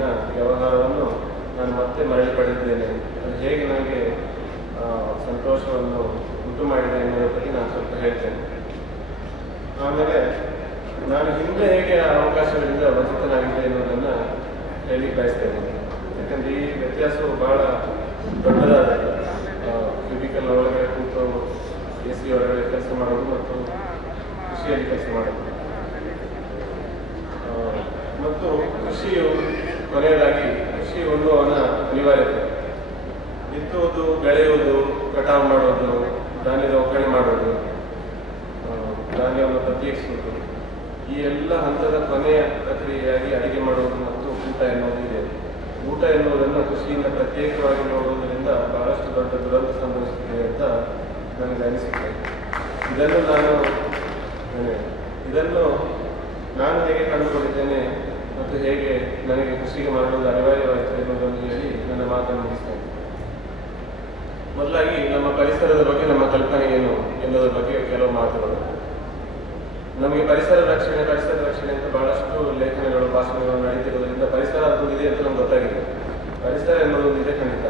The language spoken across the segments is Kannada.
ಹಿಂದಿನ ವ್ಯವಹಾರವನ್ನು ನಾನು ಮತ್ತೆ ಮರಳಿ ಪಡೆದಿದ್ದೇನೆ. ಅದು ಹೇಗೆ ನನಗೆ ಸಂತೋಷವನ್ನು ಉಂಟು ಮಾಡಿದೆ ಎನ್ನುವುದರ ಬಗ್ಗೆ ನಾನು ಸ್ವಲ್ಪ ಹೇಳ್ತೇನೆ. ಆಮೇಲೆ ನಾನು ಹಿಂದೆ ಹೇಗೆ ಅವಕಾಶಗಳಿಂದ ವಂಚಿತನಾಗಿದ್ದೆ ಎನ್ನುವುದನ್ನು ಹೇಳಿ ಬಯಸ್ತೇನೆ. ಯಾಕಂದರೆ ಈ ವ್ಯತ್ಯಾಸವು ಬಹಳ ದೊಡ್ಡದಾದ ಕ್ಯೂಬಿಕಲ್ ಒಳಗಡೆ ಕೂತು AC ಒಳಗಡೆ ಕೆಲಸ ಮಾಡೋದು ಮತ್ತು ಕೃಷಿಯಲ್ಲಿ ಕೆಲಸ ಮಾಡೋದು. ಮತ್ತು ಕೃಷಿಯು ಕೊನೆಯದಾಗಿ ಕೃಷಿ ಒಂದು ಅವನ ಅನಿವಾರ್ಯತೆ. ಬಿತ್ತುವುದು, ಬೆಳೆಯುವುದು, ಕಟಾವು ಮಾಡೋದು, ಧಾನ್ಯದ ಒಕ್ಕಣೆ ಮಾಡೋದು, ಧಾನ್ಯವನ್ನು ಪ್ರತ್ಯೇಕಿಸುವುದು, ಈ ಎಲ್ಲ ಹಂತದ ಕೊನೆಯ ಪ್ರಕ್ರಿಯೆಯಾಗಿ ಅಡಿಗೆ ಮಾಡುವುದು ಮತ್ತು ಊಟ ಎನ್ನುವುದು ಇದೆ. ಊಟ ಎನ್ನುವುದನ್ನು ಕೃಷಿಯಿಂದ ಪ್ರತ್ಯೇಕವಾಗಿ ನೋಡುವುದರಿಂದ ಬಹಳಷ್ಟು ದೊಡ್ಡ ದುರಂತ ಸಂಭವಿಸುತ್ತಿದೆ ಅಂತ ನನಗೆ ಅನಿಸುತ್ತೆ. ಇದನ್ನು ನಾನು ಹೇಗೆ ಕಂಡುಕೊಂಡಿದ್ದೇನೆ ಮತ್ತು ಹೇಗೆ ನನಗೆ ಕೃಷಿಗೆ ಮಾಡುವುದು ಅನಿವಾರ್ಯವಾಯಿತು ಎನ್ನುವುದನ್ನು ಹೇಳಿ ನನ್ನ ಮಾತನ್ನು ಮುಗಿಸ್ತೇನೆ. ಮೊದಲಾಗಿ ನಮ್ಮ ಪರಿಸರದ ಬಗ್ಗೆ ನಮ್ಮ ಕಲ್ಪನೆ ಏನು ಎನ್ನುವುದರ ಬಗ್ಗೆ ಕೆಲವು ಮಾತುಗಳು. ನಮಗೆ ಪರಿಸರ ರಕ್ಷಣೆ ಅಂತ ಬಹಳಷ್ಟು ಲೇಖನಗಳು, ಭಾಷಣಗಳು ನಡೀತಿರೋದ್ರಿಂದ ಪರಿಸರ ಅದೊಂದಿದೆ ಅಂತ ನಮ್ಗೆ ಗೊತ್ತಾಗಿದೆ. ಪರಿಸರ ಎನ್ನುವುದೊಂದಿದೆ ಖಂಡಿತ.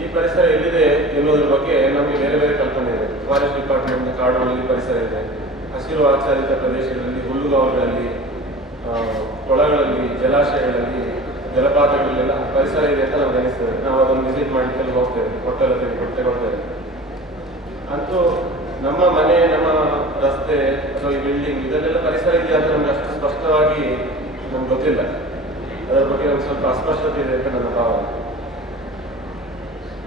ಈ ಪರಿಸರ ಎಲ್ಲಿದೆ ಎನ್ನುವುದರ ಬಗ್ಗೆ ನಮಗೆ ಬೇರೆ ಬೇರೆ ಕಲ್ಪನೆ ಇದೆ. ಫಾರೆಸ್ಟ್ ಡಿಪಾರ್ಟ್ಮೆಂಟ್ ಕಾಡುಗಳಲ್ಲಿ ಪರಿಸರ ಇದೆ, ಹಸಿರು ಆಚ್ಛಾದಿತ ಪ್ರದೇಶಗಳಲ್ಲಿ, ಹುಲ್ಲುಗಾವಲುಗಳಲ್ಲಿ, ಕೊಳಗಳಲ್ಲಿ, ಜಲಾಶಯಗಳಲ್ಲಿ, ಜಲಪಾತಗಳಲ್ಲೆಲ್ಲ ಪರಿಸರ ಇದೆ ಅಂತ ನಮ್ಗೆ ಅನಿಸ್ತದೆ. ನಾವು ಅದನ್ನು ವಿಸಿಟ್ ಮಾಡಲಿಕ್ಕೆ ಹೋಗ್ತೇವೆ, ಕೊಟ್ಟೆಗೊಳ್ತೇವೆ. ಅಂತೂ ನಮ್ಮ ಮನೆ, ನಮ್ಮ ರಸ್ತೆ ಅಥವಾ ಈ ಬಿಲ್ಡಿಂಗ್ ಇದನ್ನೆಲ್ಲ ಪರಿಸರ ಇದೆಯಾ ಅಂತ ನಮ್ಗೆ ಅಷ್ಟು ಸ್ಪಷ್ಟವಾಗಿ ನಮ್ಗೆ ಗೊತ್ತಿಲ್ಲ. ಅದರ ಬಗ್ಗೆ ನಮ್ಗೆ ಸ್ವಲ್ಪ ಅಸ್ಪಷ್ಟತೆ ಇದೆ ಅಂತ ನನ್ನ ಭಾವನೆ.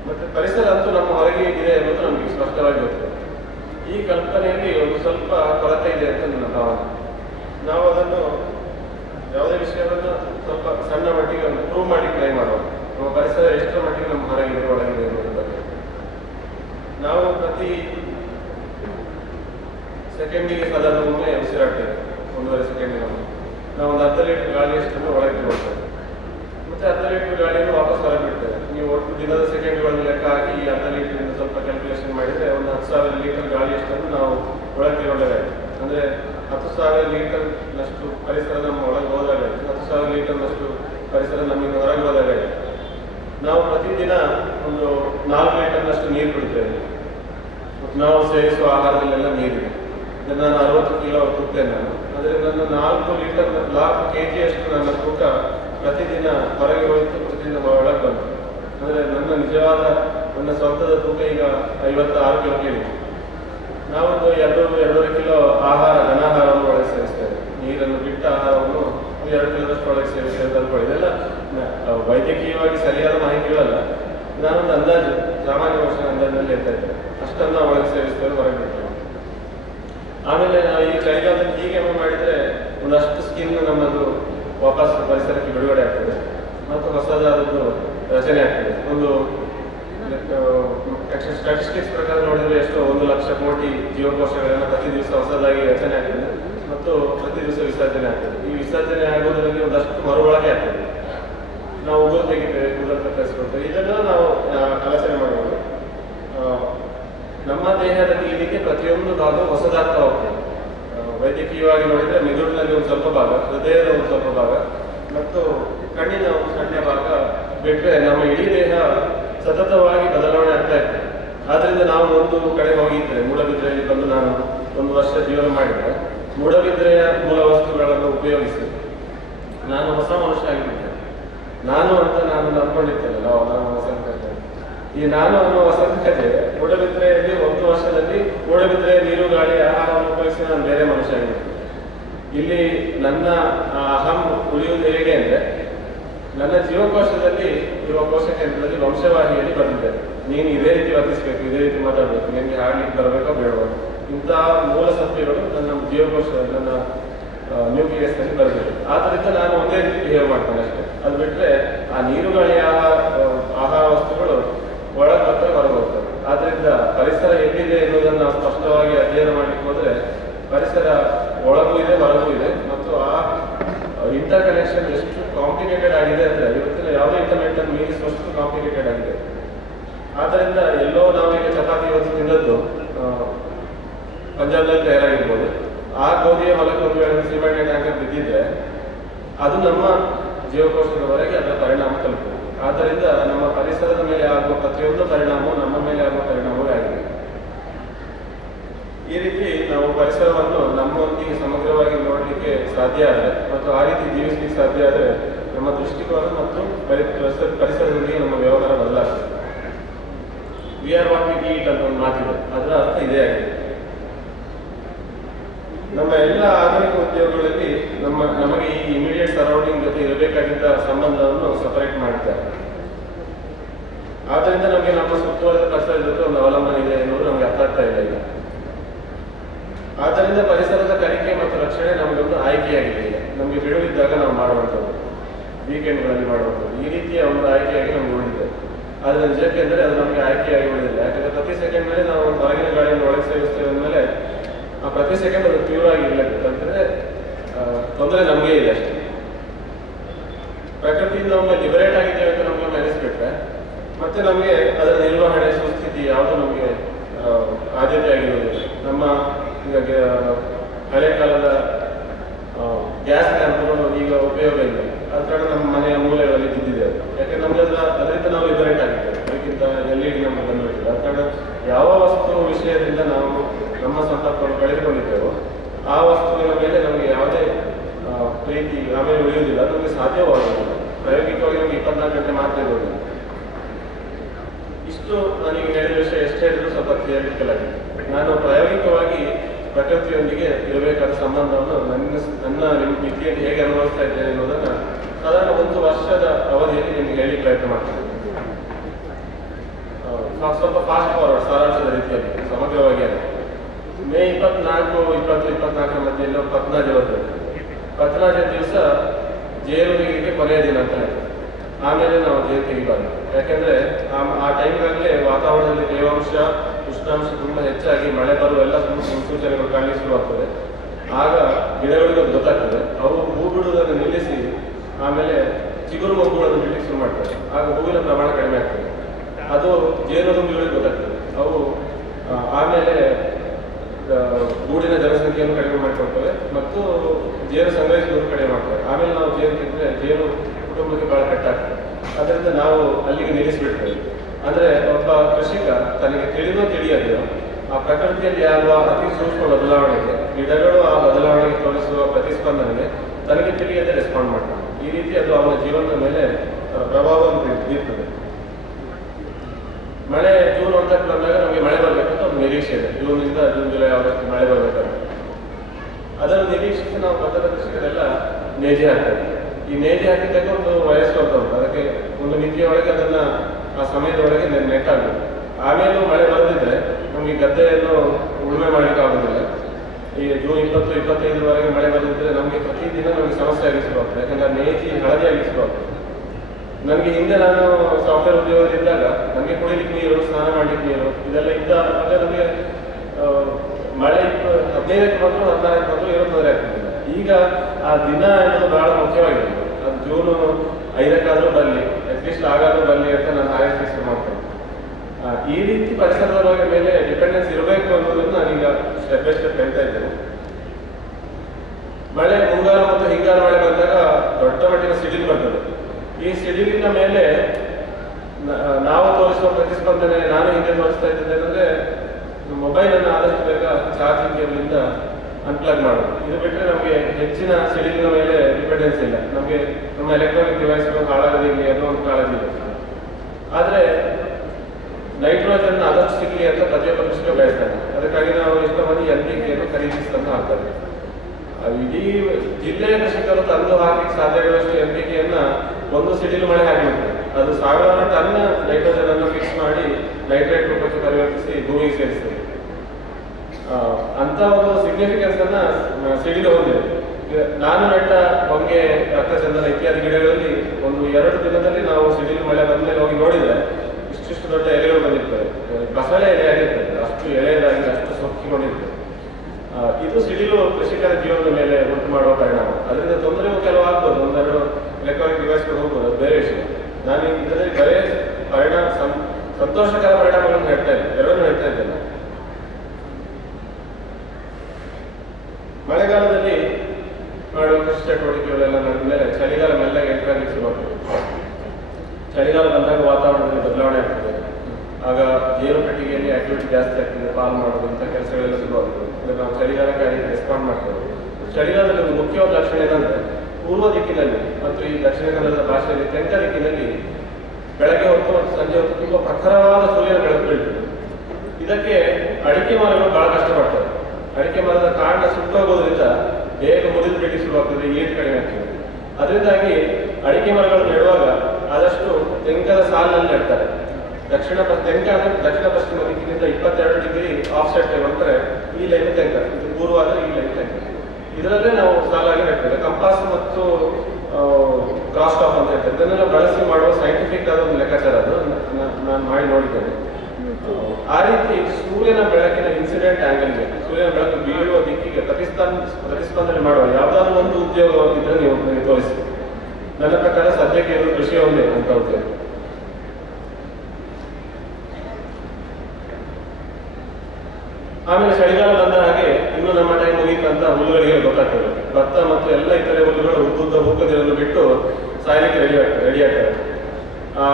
ಮತ್ತೆ ಪರಿಸರ ಅಂತೂ ನಮ್ಮ ಹೊರಗೆ ಇದೆ ಅನ್ನೋದು ನಮಗೆ ಸ್ಪಷ್ಟವಾಗಿ ಗೊತ್ತಿದೆ. ಈ ಕಲ್ಪನೆಯಲ್ಲಿ ಒಂದು ಸ್ವಲ್ಪ ಕೊರತೆ ಇದೆ ಅಂತ ನನ್ನ ಭಾವನೆ. ನಾವು ಅದನ್ನು ಯಾವುದೇ ವಿಷಯವನ್ನು ಸ್ವಲ್ಪ ಸಣ್ಣ ಮಟ್ಟಿಗೆ ಒಂದು ಪ್ರೂವ್ ಮಾಡಿ ಟ್ರೈ ಮಾಡುವ. ನಮ್ಮ ಪರಿಸರ ಎಷ್ಟರ ಮಟ್ಟಿಗೆ ನಮ್ಮ ಹೊರಗಿದೆ, ಒಳಗಿದೆ ಅನ್ನೋದ್ರ ಬಗ್ಗೆ ನಾವು ಪ್ರತಿ ಸೆಕೆಂಡಿಗೆ ಸಾಧಾರಣ ಒಮ್ಮೆ ಉಸಿರಾಡ್ತೇವೆ. 1.5 ಸೆಕೆಂಡಿನೊಮ್ಮೆ ನಾವು ಒಂದು 10 ಲೀಟರ್ ಗಾಳಿಯಷ್ಟನ್ನು ಒಳಗೆ ಕೊಡ್ತೇವೆ, ಮತ್ತೆ 10 ಲೀಟರ್ ಗಾಳಿಯನ್ನು ವಾಪಸ್ ಹೊರಗೆ ಬಿಡ್ತೇವೆ. ನೀವು ಒಟ್ಟು ದಿನದ ಸೆಕೆಂಡ್ಗಳನ್ನು ಲೆಕ್ಕ ಹಾಕಿ 10 ಲೀಟರ್ ಸ್ವಲ್ಪ ಕ್ಯಾಲ್ಕುಲೇಷನ್ ಮಾಡಿದರೆ ಒಂದು 10,000 ಲೀಟರ್ ಗಾಳಿಯಷ್ಟನ್ನು ನಾವು ಒಳಗೆ ತಗೊಂಡಾಗಾಯ್ತು. ಅಂದರೆ 10,000 ಲೀಟರ್ನಷ್ಟು ಪರಿಸರ ನಮ್ಮ ಒಳಗೆ ಹೋದಾಗಾಯ್ತು, 10,000 ಲೀಟರ್ನಷ್ಟು ಪರಿಸರ ನಮ್ಮಿಂದ ಹೊರಗೆ ಹೋದಾಗಾಯ್ತು. ನಾವು ಪ್ರತಿದಿನ ಒಂದು 4 ಲೀಟರ್ನಷ್ಟು ನೀರು ಬಿಡ್ತೇವೆ. ನಾವು ಸೇವಿಸುವ ಆಹಾರದಲ್ಲೆಲ್ಲ ನೀರಿದೆ. ನಾನು 60 ಕಿಲೋ ತೂಗ್ತೇನೆ ನಾನು. ಆದರೆ ನನ್ನ 4 kg ನನ್ನ ತೂಕ ಪ್ರತಿದಿನ ಹೊರಗೆ ಹೋಯಿತು, ಪ್ರತಿದಿನ ಒಳಗೆ ಬಂತು. ಅಂದರೆ ನನ್ನ ಸ್ವಂತದ ತೂಕ ಈಗ 56 ಕಿಲೋ ಕೇಳಿದೆ. ನಾವೊಂದು 2.5 ಕಿಲೋ ಘನಾಹಾರವನ್ನು ಒಳಗೆ ಸೇವಿಸ್ತೇವೆ. ನೀರನ್ನು ಬಿಟ್ಟ ಆಹಾರವನ್ನು 2 ಕಿಲೋದಷ್ಟು ಒಳಗೆ ಸೇವಿಸ್ತೇವೆ ಅಂತ ಅನ್ಕೊಳ್ಳಿ. ಇದೆಲ್ಲ ವೈದ್ಯಕೀಯವಾಗಿ ಸರಿಯಾದ ಮಾಹಿತಿಗಳಲ್ಲ. ನಾನೊಂದು ಅಂದಾಜು, ಸಾಮಾನ್ಯ ವರ್ಷ ಅಂದಾಜಿನಲ್ಲಿ ಹೇಳ್ತಾ ಇದ್ದೇನೆ. ಅಷ್ಟನ್ನು ಒಳಗೆ ಸೇವಿಸ್ತೇವೆ, ಹೊರಗೆ ಬಿಡ್ತೇವೆ. ಆಮೇಲೆ ನಾವು ಈ ಚಳಿಗಾಲದಲ್ಲಿ ಹೀಗೆ ಮಾಡಿದರೆ ಒಂದಷ್ಟು ಸ್ಕಿನ್ ನಮ್ಮದು ವಾಪಸ್ ಪರಿಸರಕ್ಕೆ ಬಿಡುಗಡೆ ಆಗ್ತದೆ ಮತ್ತು ಹೊಸದಾದದ್ದು ರಚನೆ ಆಗ್ತದೆ. ಒಂದು ಸ್ಟ್ಯಾಟಿಸ್ಟಿಕ್ಸ್ ಪ್ರಕಾರ ನೋಡಿದರೆ ಎಷ್ಟೋ 1 ಲಕ್ಷ ಕೋಟಿ ಜೀವಕೋಶಗಳನ್ನು ಪ್ರತಿ ದಿವಸ ಹೊಸದಾಗಿ ರಚನೆ ಆಗ್ತದೆ ಮತ್ತು ಪ್ರತಿ ದಿವಸ ವಿಸರ್ಜನೆ ಆಗ್ತದೆ. ಈ ವಿಸರ್ಜನೆ ಆಗುವುದರಲ್ಲಿ ಒಂದಷ್ಟು ಮರುಬಳಕೆ ಆಗ್ತದೆ. ನಾವು ಉಗುರು ತೆಗಿತೇವೆ, ಕೂದಲು ಕತ್ತರಿಸಿಕೊಳ್ತೇವೆ. ಇದೆಲ್ಲ ನಾವು ಆಲೋಚನೆ ಮಾಡಬಹುದು. ನಮ್ಮ ದೇಹದಲ್ಲಿ ಈ ರೀತಿ ಪ್ರತಿಯೊಂದು ಭಾಗ ಹೊಸದಾಗ್ತಾ ಹೋಗ್ತದೆ. ವೈದ್ಯಕೀಯವಾಗಿ ನೋಡಿದರೆ ಮೆದುಳಿನಲ್ಲಿ ಒಂದು ಸ್ವಲ್ಪ ಭಾಗ, ಹೃದಯದ ಒಂದು ಸ್ವಲ್ಪ ಭಾಗ ಮತ್ತು ಕಣ್ಣಿನ ಒಂದು ಸಣ್ಣ ಭಾಗ ಬಿಟ್ಟರೆ ನಮ್ಮ ಇಡೀ ದೇಹ ಸತತವಾಗಿ ಬದಲಾವಣೆ ಆಗ್ತಾ ಇರ್ತದೆ. ಆದ್ದರಿಂದ ನಾವು ಒಂದು ಕಡೆ ಹೋಗಿದ್ದರೆ, ಮೂಡಬಿದ್ರೆಯಲ್ಲಿ ಬಂದು ನಾನು 1 ವರ್ಷ ಜೀವನ ಮಾಡಿದರೆ, ಮೂಡಬಿದ್ರೆಯ ಮೂಲ ವಸ್ತುಗಳನ್ನು ಉಪಯೋಗಿಸಿ ನಾನು ಹೊಸ ಮನುಷ್ಯ ಆಗಿಬಿಟ್ಟೆ. ನಾನು ಅಂದ್ಕೊಂಡಿರ್ತೇನೆ, ನಾನು ವಸಂತ ಕಥೆ. ಈ ನಾನು ಅನ್ನೋ ವಸಂತ ಕಥೆ ಮೂಡಬಿದ್ರೆಯಲ್ಲಿ 1 ವರ್ಷದಲ್ಲಿ ಮೂಡಬಿದ್ರೆಯ ನೀರು, ಗಾಳಿ, ಆಹಾರವನ್ನು ಉಪಯೋಗಿಸಿ ನಾನು ಬೇರೆ ಮನುಷ್ಯ ಆಗಿಬಿಟ್ಟೆ. ಇಲ್ಲಿ ನನ್ನ ಅಹಂ ಉಳಿಯುವುದು ಹೇಗೆ ಅಂದರೆ, ನನ್ನ ಜೀವಕೋಶದಲ್ಲಿ ಇರುವ ಕೋಶ ಕೇಂದ್ರದಲ್ಲಿ ವಂಶವಾಹಿಯಲ್ಲಿ ಬಂದಿದೆ. ನೀನು ಇದೇ ರೀತಿ ವರ್ತಿಸಬೇಕು, ಇದೇ ರೀತಿ ಮಾತಾಡಬೇಕು, ನಿನಗೆ ಹಾಡ್ಲಿಕ್ಕೆ ಬರಬೇಕೋ ಬೇಡವೋ, ಇಂತಹ ಮೂಲ ಸತ್ಯಗಳು ನನ್ನ ಜೀವಕೋಶ, ನನ್ನ ನ್ಯೂಕ್ಲಿಯಸ್ನಲ್ಲಿ ಬರಬೇಕು. ಆದ್ದರಿಂದ ನಾನು ಒಂದೇ ರೀತಿ ಬಿಹೇವ್ ಮಾಡ್ತೇನೆ ಅಷ್ಟೇ. ಅದು ಬಿಟ್ಟರೆ ಆ ನೀರು, ಗಾಳಿ, ಆಹಾರ ವಸ್ತುಗಳು ಒಳಗೆ ಬರ್ತಾರೆ, ಹೊರಗೆ ಹೋಗ್ತವೆ. ಆದ್ದರಿಂದ ಪರಿಸರ ಎಲ್ಲಿದೆ ಎನ್ನುವುದನ್ನು ನಾವು ಸ್ಪಷ್ಟವಾಗಿ ಅಧ್ಯಯನ ಮಾಡಲಿಕ್ಕೆ ಹೋದರೆ ಪರಿಸರ ಒಳಗೂ ಇದೆ, ಹೊರಗೂ ಇದೆ. ಮತ್ತು ಆ ಇಂಟರ್ ಕನೆಕ್ಷನ್ ಎಷ್ಟು ಕಾಂಪ್ಲಿಕೇಟೆಡ್ ಆಗಿದೆ ಅಂದರೆ ಇವತ್ತಿನ ಯಾವುದೇ ಇಂಟರ್ನೆಟ್ ಅನ್ನು ಮೀರಿಸುವಷ್ಟು ಕಾಂಪ್ಲಿಕೇಟೆಡ್ ಆಗಿದೆ. ಆದ್ದರಿಂದ ಎಲ್ಲೋ ನಾವೀಗ ಚಪಾತಿ ಇವತ್ತು ತಿಂದದ್ದು ಪಂಜಾಬ್ನಲ್ಲಿ ತಯಾರಾಗಿರ್ಬೋದು. ಆ ಗೋಧಿಯ ಹೊಲಕ್ಕೆ ಒಂದು ವೇಳೆ ಸಿಮೆಂಟ್ ಟ್ಯಾಂಕರ್ ಬಿದ್ದಿದ್ರೆ ಅದು ನಮ್ಮ ಜೀವಕೋಶದವರೆಗೆ ಅದರ ಪರಿಣಾಮ ತಲುಪುವುದು. ಆದ್ದರಿಂದ ನಮ್ಮ ಪರಿಸರದ ಮೇಲೆ ಆಗುವ ಪ್ರತಿಯೊಂದು ಪರಿಣಾಮವು ನಮ್ಮ ಮೇಲೆ ಆಗುವ ಪರಿಣಾಮವೇ ಆಗಿದೆ. ಈ ರೀತಿ ನಾವು ಪರಿಸರವನ್ನು ನಮ್ಮೊಂದಿಗೆ ಸಮಗ್ರವಾಗಿ ನೋಡಲಿಕ್ಕೆ ಸಾಧ್ಯ ಆದರೆ ಮತ್ತು ಆ ರೀತಿ ಜೀವಿಸಲಿಕ್ಕೆ ಸಾಧ್ಯ ಆದರೆ ನಮ್ಮ ದೃಷ್ಟಿಕೋನ ಮತ್ತು ಪರಿಸರದೊಂದಿಗೆ ನಮ್ಮ ವ್ಯವಹಾರ ಬದಲಾಗ್ತದೆ. We are what we eat ಅಂತ ಒಂದು ಮಾತಿದೆ, ಅದರ ಅರ್ಥ ಇದೇ ಆಗಿದೆ. ನಮ್ಮ ಎಲ್ಲ ಆಧುನಿಕ ಉದ್ಯೋಗಗಳಲ್ಲಿ ನಮಗೆ ಈ ಇಮಿಡಿಯೇಟ್ ಸರೌಂಡಿಂಗ್ ಜೊತೆ ಇರಬೇಕಾಗಿದ್ದ ಸಂಬಂಧವನ್ನು ಸಪರೇಟ್ ಮಾಡ್ತಾರೆ. ಆದ್ದರಿಂದ ನಮಗೆ ನಮ್ಮ ಸುತ್ತುವರೆದ ಪರಿಸರದ ಜೊತೆ ಒಂದು ಅವಲಂಬನೆ ಇದೆ ಎನ್ನುವುದು ನಮಗೆ ಅರ್ಥ ಆಗ್ತಾ ಇಲ್ಲ ಈಗ. ಆದ್ದರಿಂದ ಪರಿಸರದ ಕಲಿಕೆ ಮತ್ತು ರಕ್ಷಣೆ ನಮಗೊಂದು ಆಯ್ಕೆಯಾಗಿದೆ. ಈಗ ನಮಗೆ ಬಿಡುವಿದ್ದಾಗ ನಾವು ಮಾಡುವಂಥದ್ದು, ವೀಕೆಂಡ್ಗಳಲ್ಲಿ ಮಾಡುವಂಥದ್ದು, ಈ ರೀತಿಯ ಒಂದು ಆಯ್ಕೆಯಾಗಿ ನಮ್ಗೆ ಉಳಿದಿದೆ. ಆದರೆ ನಿಜಕ್ಕೆ ಅಂದರೆ ಅದು ನಮಗೆ ಆಯ್ಕೆಯಾಗಿ ಉಳಿದಿಲ್ಲ. ಯಾಕಂದರೆ ಪ್ರತಿ ಸೆಕೆಂಡ್ನಲ್ಲಿ ನಾವು ಹೊರಗಿನ ಗಾಳಿಯನ್ನು ಒಳಗೆ ಸೇವಿಸ್ತೇವೆ ಅಂದಮೇಲೆ ಆ ಪ್ರತಿ ಸೆಕೆಂಡ್ ಅದು ಪ್ಯೂರ್ ಆಗಿ ಇರಲೇಬೇಕಂತಂದ್ರೆ ತೊಂದರೆ ನಮಗೆ ಇದೆ ಅಷ್ಟೇ. ಪ್ರಕೃತಿಯಿಂದ ಒಮ್ಮೆ ಲಿಬರೇಟ್ ಆಗಿದ್ದೇವೆ ಅಂತ ನಮಗೆ ಅನಿಸ್ಬಿಟ್ರೆ ಮತ್ತೆ ನಮಗೆ ಅದರ ನಿರ್ವಹಣೆ ಸುಸ್ಥಿತಿ ಯಾವುದು ನಮಗೆ ಆದ್ಯತೆ ಆಗಿರುವುದಿಲ್ಲ. ನಮ್ಮ ಈಗ ಹಳೆ ಕಾಲದ ಗ್ಯಾಸ್ ಲ್ಯಾಂಪ್ಗಳು ಈಗ ಉಪಯೋಗ ಇಲ್ಲ. ಅದ ಕಾರಣ ನಮ್ಮ ಮನೆಯ ಮೂಲೆಗಳಲ್ಲಿ ಬಿದ್ದಿದೆ. ಯಾಕೆಂದ್ರೆ ನಮಗೆ ಅದರಿಂದ ನಾವು ಲಿಬರೇಟ್ ಆಗಿದ್ದೇವೆ, ಅದಕ್ಕಿಂತ LED ನಮಗೆ ಬಂದ್ಬಿಟ್ಟಿದೆ. ಅದ ಕಾರಣ ಯಾವ ವಸ್ತು ವಿಷಯದಿಂದ ನಾವು ನಮ್ಮ ಸಂಪರ್ಕವನ್ನು ಕಳೆದುಕೊಂಡಿದ್ದೇವೋ ಆ ವಸ್ತುವಿನ ಮೇಲೆ ನಮಗೆ ಯಾವುದೇ ಪ್ರೀತಿ ಆಮೇಲೆ ಉಳಿಯುವುದಿಲ್ಲ, ನಮಗೆ ಸಾಧ್ಯವಾಗುವುದಿಲ್ಲ. ಪ್ರಾಯೋಗಿಕವಾಗಿ ನಮಗೆ 24 ಗಂಟೆ ಮಾತ್ರ ಇರುವುದಿಲ್ಲ. ಇಷ್ಟು ನನಗೆ ಹೇಳಿದ ವಿಷಯ ಎಷ್ಟು ಹೇಳಿದ್ರು ಸ್ವಲ್ಪ ಥಿಯರಿಟಿಕಲ್ ಆಗಿದೆ. ನಾನು ಪ್ರಾಯೋಗಿಕವಾಗಿ ಪ್ರಕೃತಿಯೊಂದಿಗೆ ಇರಬೇಕಾದ ಸಂಬಂಧವನ್ನು ನನ್ನ ಮಿತಿಯಲ್ಲಿ ಹೇಗೆ ಅನುಭವಿಸ್ತಾ ಇದ್ದೇನೆ ಎನ್ನುವುದನ್ನು ಸಾಧಾರಣ 1 ವರ್ಷದ ಅವಧಿಯಲ್ಲಿ ನಿಮಗೆ ಹೇಳಿ ಪ್ರಯತ್ನ ಮಾಡ್ತೇನೆ. ಸ್ವಲ್ಪ ಫಾಸ್ಟ್ ಫಾರ್ವರ್ಡ್ ಸಾರಾಂಶದ ರೀತಿಯಲ್ಲಿ ಸಮಗ್ರವಾಗಿ ಆಗಿದೆ. ಮೇ 24, 20, 24 ಮಧ್ಯೆಯಲ್ಲೂ ಪತ್ನಾಜೆ ಬರ್ತದೆ. ಪತ್ನಾಜೆ ದಿವಸ ಜೇನು ತೆಗಿಲಿಕ್ಕೆ ಕೊನೆಯ ದಿನ ಅಂತ ಹೇಳ್ತಾರೆ. ಆಮೇಲೆ ನಾವು ಜೇನು ತೆಗಿಬಾರ್ದು. ಯಾಕೆಂದ್ರೆ ಆ ಟೈಮ್ಗಾಗಲೇ ವಾತಾವರಣದಲ್ಲಿ ತೇವಾಂಶ ಉಷ್ಣಾಂಶ ತುಂಬ ಹೆಚ್ಚಾಗಿ ಮಳೆ ಬರುವ ಎಲ್ಲ ಮುನ್ಸೂಚನೆಗಳು ಕಾಣಲಿಕ್ಕೆ ಶುರುವಾಗ್ತದೆ. ಆಗ ಗಿಡಗಳಿಗೆ ಅದು ಗೊತ್ತಾಗ್ತದೆ. ಅವು ಹೂ ಬಿಡುವುದನ್ನು ನಿಲ್ಲಿಸಿ ಆಮೇಲೆ ಚಿಗುರು ಮೊಗ್ಗುಗಳನ್ನು ಬಿಡಲಿಕ್ಕೆ ಶುರು ಮಾಡ್ತವೆ. ಆಗ ಹೂವಿನ ಪ್ರಮಾಣ ಕಡಿಮೆ ಆಗ್ತದೆ. ಅದು ಜೇನುದುಂಬಿಗಳಿಗೆ ಗೊತ್ತಾಗ್ತದೆ. ಅವು ಆಮೇಲೆ ಗೂಡಿನ ಜನಸಂಖ್ಯೆಯನ್ನು ಕಡಿಮೆ ಮಾಡಿಕೊಳ್ತವೆ ಮತ್ತು ಜೇನು ಸಂಗ್ರಹಿಸುವುದು ಕಡಿಮೆ ಮಾಡ್ತವೆ. ಆಮೇಲೆ ನಾವು ಜೇನು ತಿಂದರೆ ಜೇನು ಕುಟುಂಬಕ್ಕೆ ಬಹಳ ಕಟ್ಟಾಗ್ತದೆ. ಅದರಿಂದ ನಾವು ಅಲ್ಲಿಗೆ ನಿಲ್ಲಿಸಿಬಿಡ್ತೇವೆ. ಅಂದರೆ ಒಬ್ಬ ಕೃಷಿಕ ತನಗೆ ತಿಳಿಯದೆಯೋ ಆ ಪ್ರಕೃತಿಯಲ್ಲಿ ಆಗುವ ಅತಿ ಸೂಕ್ಷ್ಮ ಬದಲಾವಣೆಗೆ, ಗಿಡಗಳು ಆ ಬದಲಾವಣೆಗೆ ತೋರಿಸುವ ಪ್ರತಿಸ್ಪಂದನೆಗೆ ತನಗೆ ತಿಳಿಯದೆ ರೆಸ್ಪಾಂಡ್ ಮಾಡ್ತಾನೆ. ಈ ರೀತಿ ಅದು ಅವನ ಜೀವನದ ಮೇಲೆ ಪ್ರಭಾವವನ್ನು ಬೀರ್ತದೆ. ಮಳೆ ಜೂನ್ ಅಂತ ಬಂದಾಗ ನಮಗೆ ಮಳೆ ಬರಬೇಕಂತ ಒಂದು ನಿರೀಕ್ಷೆ ಇದೆ. ಜೂನ್ನಿಂದ ಜೂನ್ ಜುಲೈ ಆಗಸ್ಟ್ ಮಳೆ ಬರಬೇಕಂತ ಅದನ್ನು ನಿರೀಕ್ಷಿಸಿ ನಾವು ಭತ್ತದ ಕೃಷಿಕರೆಲ್ಲ ನೇಜೆ ಹಾಕ್ತೇವೆ. ಈ ನೇಜೆ ಹಾಕಿದ್ದಕ್ಕೆ ಒಂದು ವಯಸ್ಸು ಅಂತ ಉಂಟು. ಅದಕ್ಕೆ ಒಂದು ಮಿತಿಯೊಳಗೆ ಅದನ್ನು ಆ ಸಮಯದೊಳಗೆ ನೆಟ್ಟಾಗಬೇಕು. ಆಮೇಲೂ ಮಳೆ ಬರದಿದ್ರೆ ನಮಗೆ ಗದ್ದೆಯನ್ನು ಉಳುಮೆ ಮಾಡಲಿಕ್ಕೆ ಆಗೋದಿಲ್ಲ. ಈ ಜೂನ್ 20, 25ವರೆಗೆ ಮಳೆ ಬರದಿದ್ರೆ ನಮಗೆ ಪ್ರತಿದಿನ ನಮಗೆ ಸಮಸ್ಯೆ ಆಗಿ ಶುರುವಾಗ್ತದೆ. ಯಾಕಂದ್ರೆ ನೇಜಿ ಹಳದಿ ಆಗಿ ಶುರುವಾಗ್ತದೆ. ನನಗೆ ಹಿಂದೆ ನಾನು ಸಾಫ್ಟ್ವೇರ್ ಉದ್ಯೋಗದಲ್ಲಿದ್ದಾಗ ನನಗೆ ಕುಡಿಲಿಕ್ಕೆ ನೀರು, ಸ್ನಾನ ಮಾಡಲಿಕ್ಕೆ ನೀರು ಇದೆಲ್ಲ ಇದ್ದಾಗ ನಮಗೆ ಮಳೆ 15ಕ್ಕೆ ಬಂದರೂ 16ಕ್ಕೆ ಬಂದರೂ ಏನೂ ತೊಂದರೆ ಆಗ್ತಿಲ್ಲ. ಈಗ ಆ ದಿನ ಅನ್ನೋದು ಬಹಳ ಮುಖ್ಯವಾಗಿದೆ. ಅದು ಜೂನ್ 5ಕ್ಕಾದರೂ ಬರಲಿ, ಅಟ್ಲೀಸ್ಟ್ ಆಗಾದರೂ ಬರಲಿ ಅಂತ ನಾನು ಹಾರೈಕೆ ಮಾಡ್ತೇನೆ. ಈ ರೀತಿ ಪರಿಸರದ ಮೇಲೆ ಡಿಪೆಂಡೆನ್ಸ್ ಇರಬೇಕು ಅನ್ನೋದನ್ನು ನಾನೀಗ ಸ್ಟೆಪ್ ಬೈ ಸ್ಟೆಪ್ ಹೇಳ್ತಾ ಇದ್ದೇನೆ. ಮಳೆ ಮುಂಗಾರು ಮತ್ತು ಹಿಂಗಾರು ಮಳೆ ಬಂದಾಗ ದೊಡ್ಡ ಮಟ್ಟಿನ ಸಿಡಿಲು ಬರ್ತದೆ. ಈ ಸಿಡಿಲಿನ ಮೇಲೆ ನಾವು ತೋರಿಸುವ ಪ್ರತಿಸ್ಪಂದನೆ ನಾನು ಹಿಂದೆ ತೋರಿಸ್ತಾ ಇದ್ದೇನೆ ಅಂದರೆ ಮೊಬೈಲನ್ನು ಆದಷ್ಟು ಬೇಗ ಚಾರ್ಜಿಂಗ್ ಕೇಬಲಿಂದ ಅನ್ಪ್ಲಗ್ ಮಾಡೋದು. ಇದು ಬಿಟ್ಟರೆ ನಮಗೆ ಹೆಚ್ಚಿನ ಸಿಡಿಲಿನ ಮೇಲೆ ಡಿಪೆಂಡೆನ್ಸ್ ಇಲ್ಲ. ನಮಗೆ ನಮ್ಮ ಎಲೆಕ್ಟ್ರಾನಿಕ್ ಡಿವೈಸ್ಗಳು ಹಾಳಾಗದಿರಲಿ ಅನ್ನೋ ಒಂದು ಕಾಳಜಿ ಇದೆ. ಆದರೆ ನೈಟ್ರೋಜನ್ ಆದಷ್ಟು ಸಿಗಲಿ ಅಂತ ಪ್ರತಿಯೊಬ್ಬ ಕೃಷಿಕ ಬಯಸ್ತಾನೆ. ಅದಕ್ಕಾಗಿ ನಾವು ಎಷ್ಟೋ ಮಂದಿ NPK ಖರೀದಿಸಿದಂತ ಹಾಕ್ತಾರೆ. ಇಡೀ ಜಿಲ್ಲೆಯ ಕೃಷಿಕರು ತಂದು ಹಾಕಲಿಕ್ಕೆ ಸಾಧ್ಯವಿರುವಷ್ಟು NPK ಒಂದು ಸಿಡಿಲು ಮಳೆ ಹಾಕಿಬಿಡ್ತಾರೆ. ಅದು ಸಾವಿರಾರು ಟನ್ ನೈಟ್ರೋಜನ್ ಅನ್ನು ಫಿಕ್ಸ್ ಮಾಡಿ ನೈಟ್ರೇಟ್ ರೂಪಕ್ಕೆ ಪರಿವರ್ತಿಸಿ ಭೂಮಿಗೆ ಸೇರಿಸ್ತದೆ. ಅಂತ ಒಂದು ಸಿಗ್ನಿಫಿಕೆನ್ಸ್ ಅನ್ನ ಸಿಡಿಲು ಹೊಂದಿದೆ. ನಾನು ನೆಟ್ಟ ಹೊಂಗೆ, ರಕ್ತಚಂದನ ಇತ್ಯಾದಿ ಗಿಡಗಳಲ್ಲಿ ಒಂದು 2 ದಿನದಲ್ಲಿ ನಾವು ಸಿಡಿಲು ಮಳೆ ಬಂದ್ಮೇಲೆ ಹೋಗಿ ನೋಡಿದ್ರೆ ಇಷ್ಟಿಷ್ಟು ದೊಡ್ಡ ಎಲೆಗಳು ಬಂದಿರ್ತವೆ. ಬಸಳೆ ಎಲೆ ಆಗಿರ್ತದೆ, ಅಷ್ಟು ಎಳೆಯದಾಗಿ ಅಷ್ಟು ಸೊಕ್ಕಿಕೊಂಡಿರ್ತದೆ. ಇದು ಸಿಡಿಲು ಕೃಷಿಕರ ಜೀವನದ ಮೇಲೆ ಉಂಟು ಮಾಡುವ ಪರಿಣಾಮ. ಅದರಿಂದ ತೊಂದರೆಯೂ ಕೆಲವು ಆಗ್ಬೋದು. 1-2 ಎಲೆಕ್ಟ್ರಾನಿಕ್ ಡಿವೈಸ್ಗಳು ಹೋಗ್ಬೋದು, ಅದು ಬೇರೆ ವಿಷಯ. ನಾನು ಇದರಲ್ಲಿ ಬರೇ ಸಂತೋಷಕರ ಪರಿಣಾಮಗಳನ್ನು ಹೇಳ್ತಾ ಇದ್ದೆ, ಎರಡನ್ನೂ ಹೇಳ್ತಾ ಇದ್ದೇನೆ. ಮಳೆಗಾಲದಲ್ಲಿ ಮಾಡುವ ಕೃಷಿ ಚಟುವಟಿಕೆಗಳೆಲ್ಲ ನಡೆದ ಮೇಲೆ ಚಳಿಗಾಲ ಮೆಲ್ಲಗೆ ಎಂಟ್ರಾಗಿ ಬದಲಾವಣೆ ಆಗ್ತದೆ. ಆಗ ಜೇನು ಪೆಟ್ಟಿಗೆಯಲ್ಲಿ ಆಕ್ಟಿವಿಟಿ ಜಾಸ್ತಿ ಆಗ್ತದೆ, ಪಾಲ್ ಮಾಡೋದು ಇಂಥ ಕೆಲಸಗಳೆಲ್ಲ ಶುರುವಾಗ್ತದೆ. ಅಂದರೆ ನಾವು ಚಳಿಗಾಲಕ್ಕೆ ಆ ರೀತಿ ರೆಸ್ಪಾಂಡ್ ಮಾಡ್ತೇವೆ. ಚಳಿಗಾಲದಲ್ಲಿ ಒಂದು ಮುಖ್ಯವಾದ ಲಕ್ಷಣ ಏನಂದರೆ ಪೂರ್ವ ದಿಕ್ಕಿನಲ್ಲಿ ಮತ್ತು ಈ ದಕ್ಷಿಣ ಕನ್ನಡದ ಭಾಷೆಯಲ್ಲಿ ತೆಂಕ ದಿಕ್ಕಿನಲ್ಲಿ ಬೆಳಗ್ಗೆ ಹೊತ್ತು ಮತ್ತು ಸಂಜೆ ಹೊತ್ತು ತುಂಬ ಪ್ರಖರವಾದ ಸೂರ್ಯನ ಬೆಳಕು ಬೀಳ್ತದೆ. ಇದಕ್ಕೆ ಅಡಿಕೆ ಮರಗಳು ಬಹಳ ಕಷ್ಟಪಡ್ತವೆ. ಅಡಿಕೆ ಮರದ ಕಾಂಡ ಸುಟ್ಟೋಗೋದ್ರಿಂದ ಬೇಗ ಮುರಿದು ಬಿಡಿ ಶುರುವಾಗ್ತದೆ, ಈಟ್ ಕಡಿಮೆ ಆಗ್ತದೆ. ಅದರಿಂದಾಗಿ ಅಡಿಕೆ ಮರಗಳನ್ನು ನೆಡುವಾಗ ಆದಷ್ಟು ತೆಂಕದ ಸಾಲಿನಲ್ಲಿ ನೆಡ್ತಾರೆ. ತೆಂಕ ಅಂದರೆ ದಕ್ಷಿಣ ಪಶ್ಚಿಮ ದಿಕ್ಕಿನಿಂದ 22 ಡಿಗ್ರಿ ಆಫ್ಸೆಟ್ ಅಂದರೆ ಈ ಲೈನ್ ತೆಂಕ, ಇದು ಪೂರ್ವ ಆದರೆ ಈ ಲೈನ್ ತೆಂಕ. ಇದರಲ್ಲೇ ನಾವು ಸಾಲಾಗಿ ನೆಡ್ತೇವೆ. ಕಂಪಾಸ್ ಮತ್ತು ಕ್ರಾಸ್ ಟಾಪ್ ಅಂತ ಹೇಳ್ತಾರೆ. ಇದನ್ನೆಲ್ಲ ಬಳಸಿ ಮಾಡುವ ಸೈಂಟಿಫಿಕ್ ಆದ ಒಂದು ಲೆಕ್ಕಾಚಾರ ಅದು, ನಾನು ಮಾಡಿ ನೋಡಿದ್ದೇನೆ. ಆ ರೀತಿ ಸೂರ್ಯನ ಬೆಳಕಿನ ಇನ್ಸಿಡೆಂಟ್ ಆಂಗಲ್ಗೆ, ಸೂರ್ಯನ ಬೆಳಕು ಬೀಳುವ ದಿಕ್ಕಿಗೆ ಪ್ರತಿಸ್ಪಂದನೆ ಮಾಡುವ ಯಾವುದಾದ್ರೂ ಒಂದು ಉದ್ಯೋಗ ಇದ್ರೆ ನೀವು ನನಗೆ ತೋರಿಸಿ. ನನ್ನ ಪ್ರಕಾರ ಸದ್ಯಕ್ಕೆ ಇದು ಕೃಷಿ ಒಂದೇ ಅಂತ ಉದ್ಯೋಗ. ಆಮೇಲೆ ಚಳಿಗಾಲ ಬಂದ ಹಾಗೆ ಇನ್ನು ನಮ್ಮ ಟೈಮ್ ಮುಗೀತಂತ ಹುಲ್ಲುಗಳಿಗೆ ಗೊತ್ತಾಗ್ತದೆ. ಭತ್ತ ಮತ್ತು ಎಲ್ಲ ಇತರೆ ಹುಲ್ಲುಗಳು ಉದ್ದುದ್ದ ಹೂಕದಿರಲು ಬಿಟ್ಟು ಸಾಯಲಿಕ್ಕೆ ರೆಡಿ ಆಗ್ತವೆ. ಆ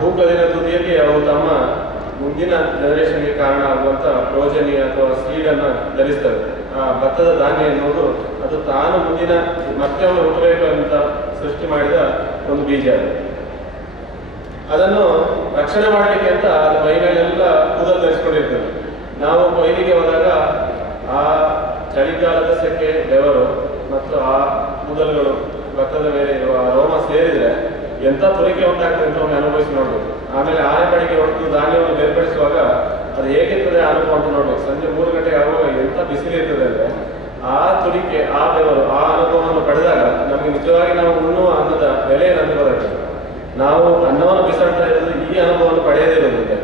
ಹೂಕದಿನ ತುದಿಯಲ್ಲಿ ಅವು ತಮ್ಮ ಮುಂದಿನ ಜನರೇಷನ್ಗೆ ಕಾರಣ ಆಗುವಂತ ಪ್ರೋಜನಿ ಅಥವಾ ಸೀಡನ್ನು ಧರಿಸ್ತವೆ. ಆ ಭತ್ತದ ಧಾನ್ಯ ಎನ್ನುವುದು ಅದು ತಾನು ಮುಂದಿನ ಮತ್ತೆ ಒಮ್ಮೆ ಹುಟ್ಟಬೇಕು ಅಂತ ಸೃಷ್ಟಿ ಮಾಡಿದ ಒಂದು ಬೀಜ. ಅದನ್ನು ರಕ್ಷಣೆ ಮಾಡಲಿಕ್ಕೆ ಅಂತ ಅದು ಮೈ ಮೇಲೆಲ್ಲ ಕೂದಲು ಧರಿಸ್ಕೊಂಡಿರ್ತದೆ. ನಾವು ಕೊಯ್ಲಿಗೆ ಹೋದಾಗ ಆ ಚಳಿಗಾಲದ ಸೆಕೆ, ಬೆವರು ಮತ್ತು ಆ ಕೂದಲುಗಳು ಭತ್ತದ ಮೇಲೆ ಇರುವ ರೋಮ ಸೇರಿದ್ರೆ ಎಂಥ ತುರಿಕೆ ಉಂಟಾಗ್ತದೆ ಅಂತ ಒಮ್ಮೆ ಅನುಭವಿಸಿ ನೋಡ್ಬೇಕು. ಆಮೇಲೆ ಆನೆ ಕಡೆಗೆ ಹೊರತು ಧಾನ್ಯವನ್ನು ಬೇರ್ಪಡಿಸುವಾಗ ಅದು ಹೇಗಿರ್ತದೆ ಅನುಭವ ಅಂತ ನೋಡ್ಬೇಕು. ಸಂಜೆ 3 ಗಂಟೆಗೆ ಆಗುವಾಗ ಎಂಥ ಬಿಸಿಲಿರ್ತದೆ ಅಂದರೆ ಆ ತುರಿಕೆ, ಆ ಬೆವರು, ಆ ಅನುಭವವನ್ನು ಪಡೆದಾಗ ನಮಗೆ ನಿಜವಾಗಿ ನಾವು ಉಣ್ಣುವ ಅನ್ನದ ಬೆಲೆ ಏನಂತ ಬರುತ್ತೆ. ನಾವು ಅನ್ನವನ್ನು ಬಿಸಾಡ್ತಾ ಇರೋದು ಈ ಅನುಭವವನ್ನು ಪಡೆಯದೇ ಇರೋದ್ರಿಂದ.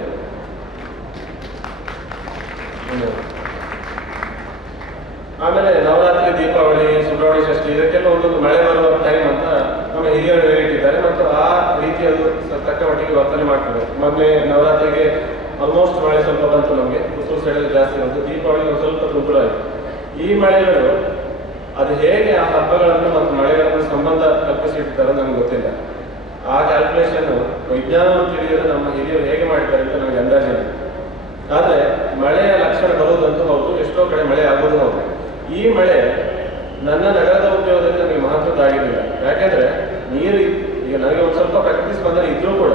ಆಮೇಲೆ ನವರಾತ್ರಿ, ದೀಪಾವಳಿ, ಸುಬ್ರಹ್ಮಣ್ಯ ಷಷ್ಠಿ ಇದಕ್ಕೆಲ್ಲ ಒಂದೊಂದು ಮಳೆ ಬರುವ ಟೈಮ್ ಅಂತ ನಮ್ಮ ಹಿರಿಯರು ಹೇಳಿಟ್ಟಿದ್ದಾರೆ ಮತ್ತು ಆ ರೀತಿ ಅದು ತಕ್ಕ ಮಟ್ಟಿಗೆ ವರ್ತನೆ ಮಾಡ್ತದೆ. ಮೊದಲೇ ನವರಾತ್ರಿಗೆ ಆಲ್ಮೋಸ್ಟ್ ಮಳೆ ಸ್ವಲ್ಪ ಬಂತು, ನಮಗೆ ಕುಸೂರು ಸೈಡಲ್ಲಿ ಜಾಸ್ತಿ ಬಂತು. ದೀಪಾವಳಿ ಒಂದು ಸ್ವಲ್ಪ ತುಂಬಿಳು ಆಯಿತು. ಈ ಮಳೆಗಳು ಅದು ಹೇಗೆ ಆ ಹಬ್ಬಗಳನ್ನು ಮತ್ತು ಮಳೆಗಳನ್ನು ಸಂಬಂಧ ಕಲ್ಪಿಸಿಟ್ಟಿದ್ದಾರೆ ನನಗೆ ಗೊತ್ತಿಲ್ಲ. ಆ ಕ್ಯಾಲ್ಕುಲೇಷನ್ ವಿಜ್ಞಾನವನ್ನು ತಿಳಿಯಲು ನಮ್ಮ ಹಿರಿಯರು ಹೇಗೆ ಮಾಡಿದ್ದಾರೆ ಅಂತ ನನಗೆ ಅಂದಾಜಿಲ್ಲ. ಆದರೆ ಮಳೆಯ ಲಕ್ಷಣ ಬರುವುದಂತೂ ಹೌದು, ಎಷ್ಟೋ ಕಡೆ ಮಳೆ ಆಗೋದು ಹೌದು. ಈ ಮಳೆ ನನ್ನ ನಗರದ ಉದ್ಯೋಗದಲ್ಲಿ ನನಗೆ ಮಹತ್ವದ್ದಾಗಿರಲಿಲ್ಲ. ಯಾಕೆಂದರೆ ನೀರು ಈಗ ನನಗೆ ಒಂದು ಸ್ವಲ್ಪ ಪ್ರಕೃತಿ ಸ್ಪಂದನೆ ಇದ್ರೂ ಕೂಡ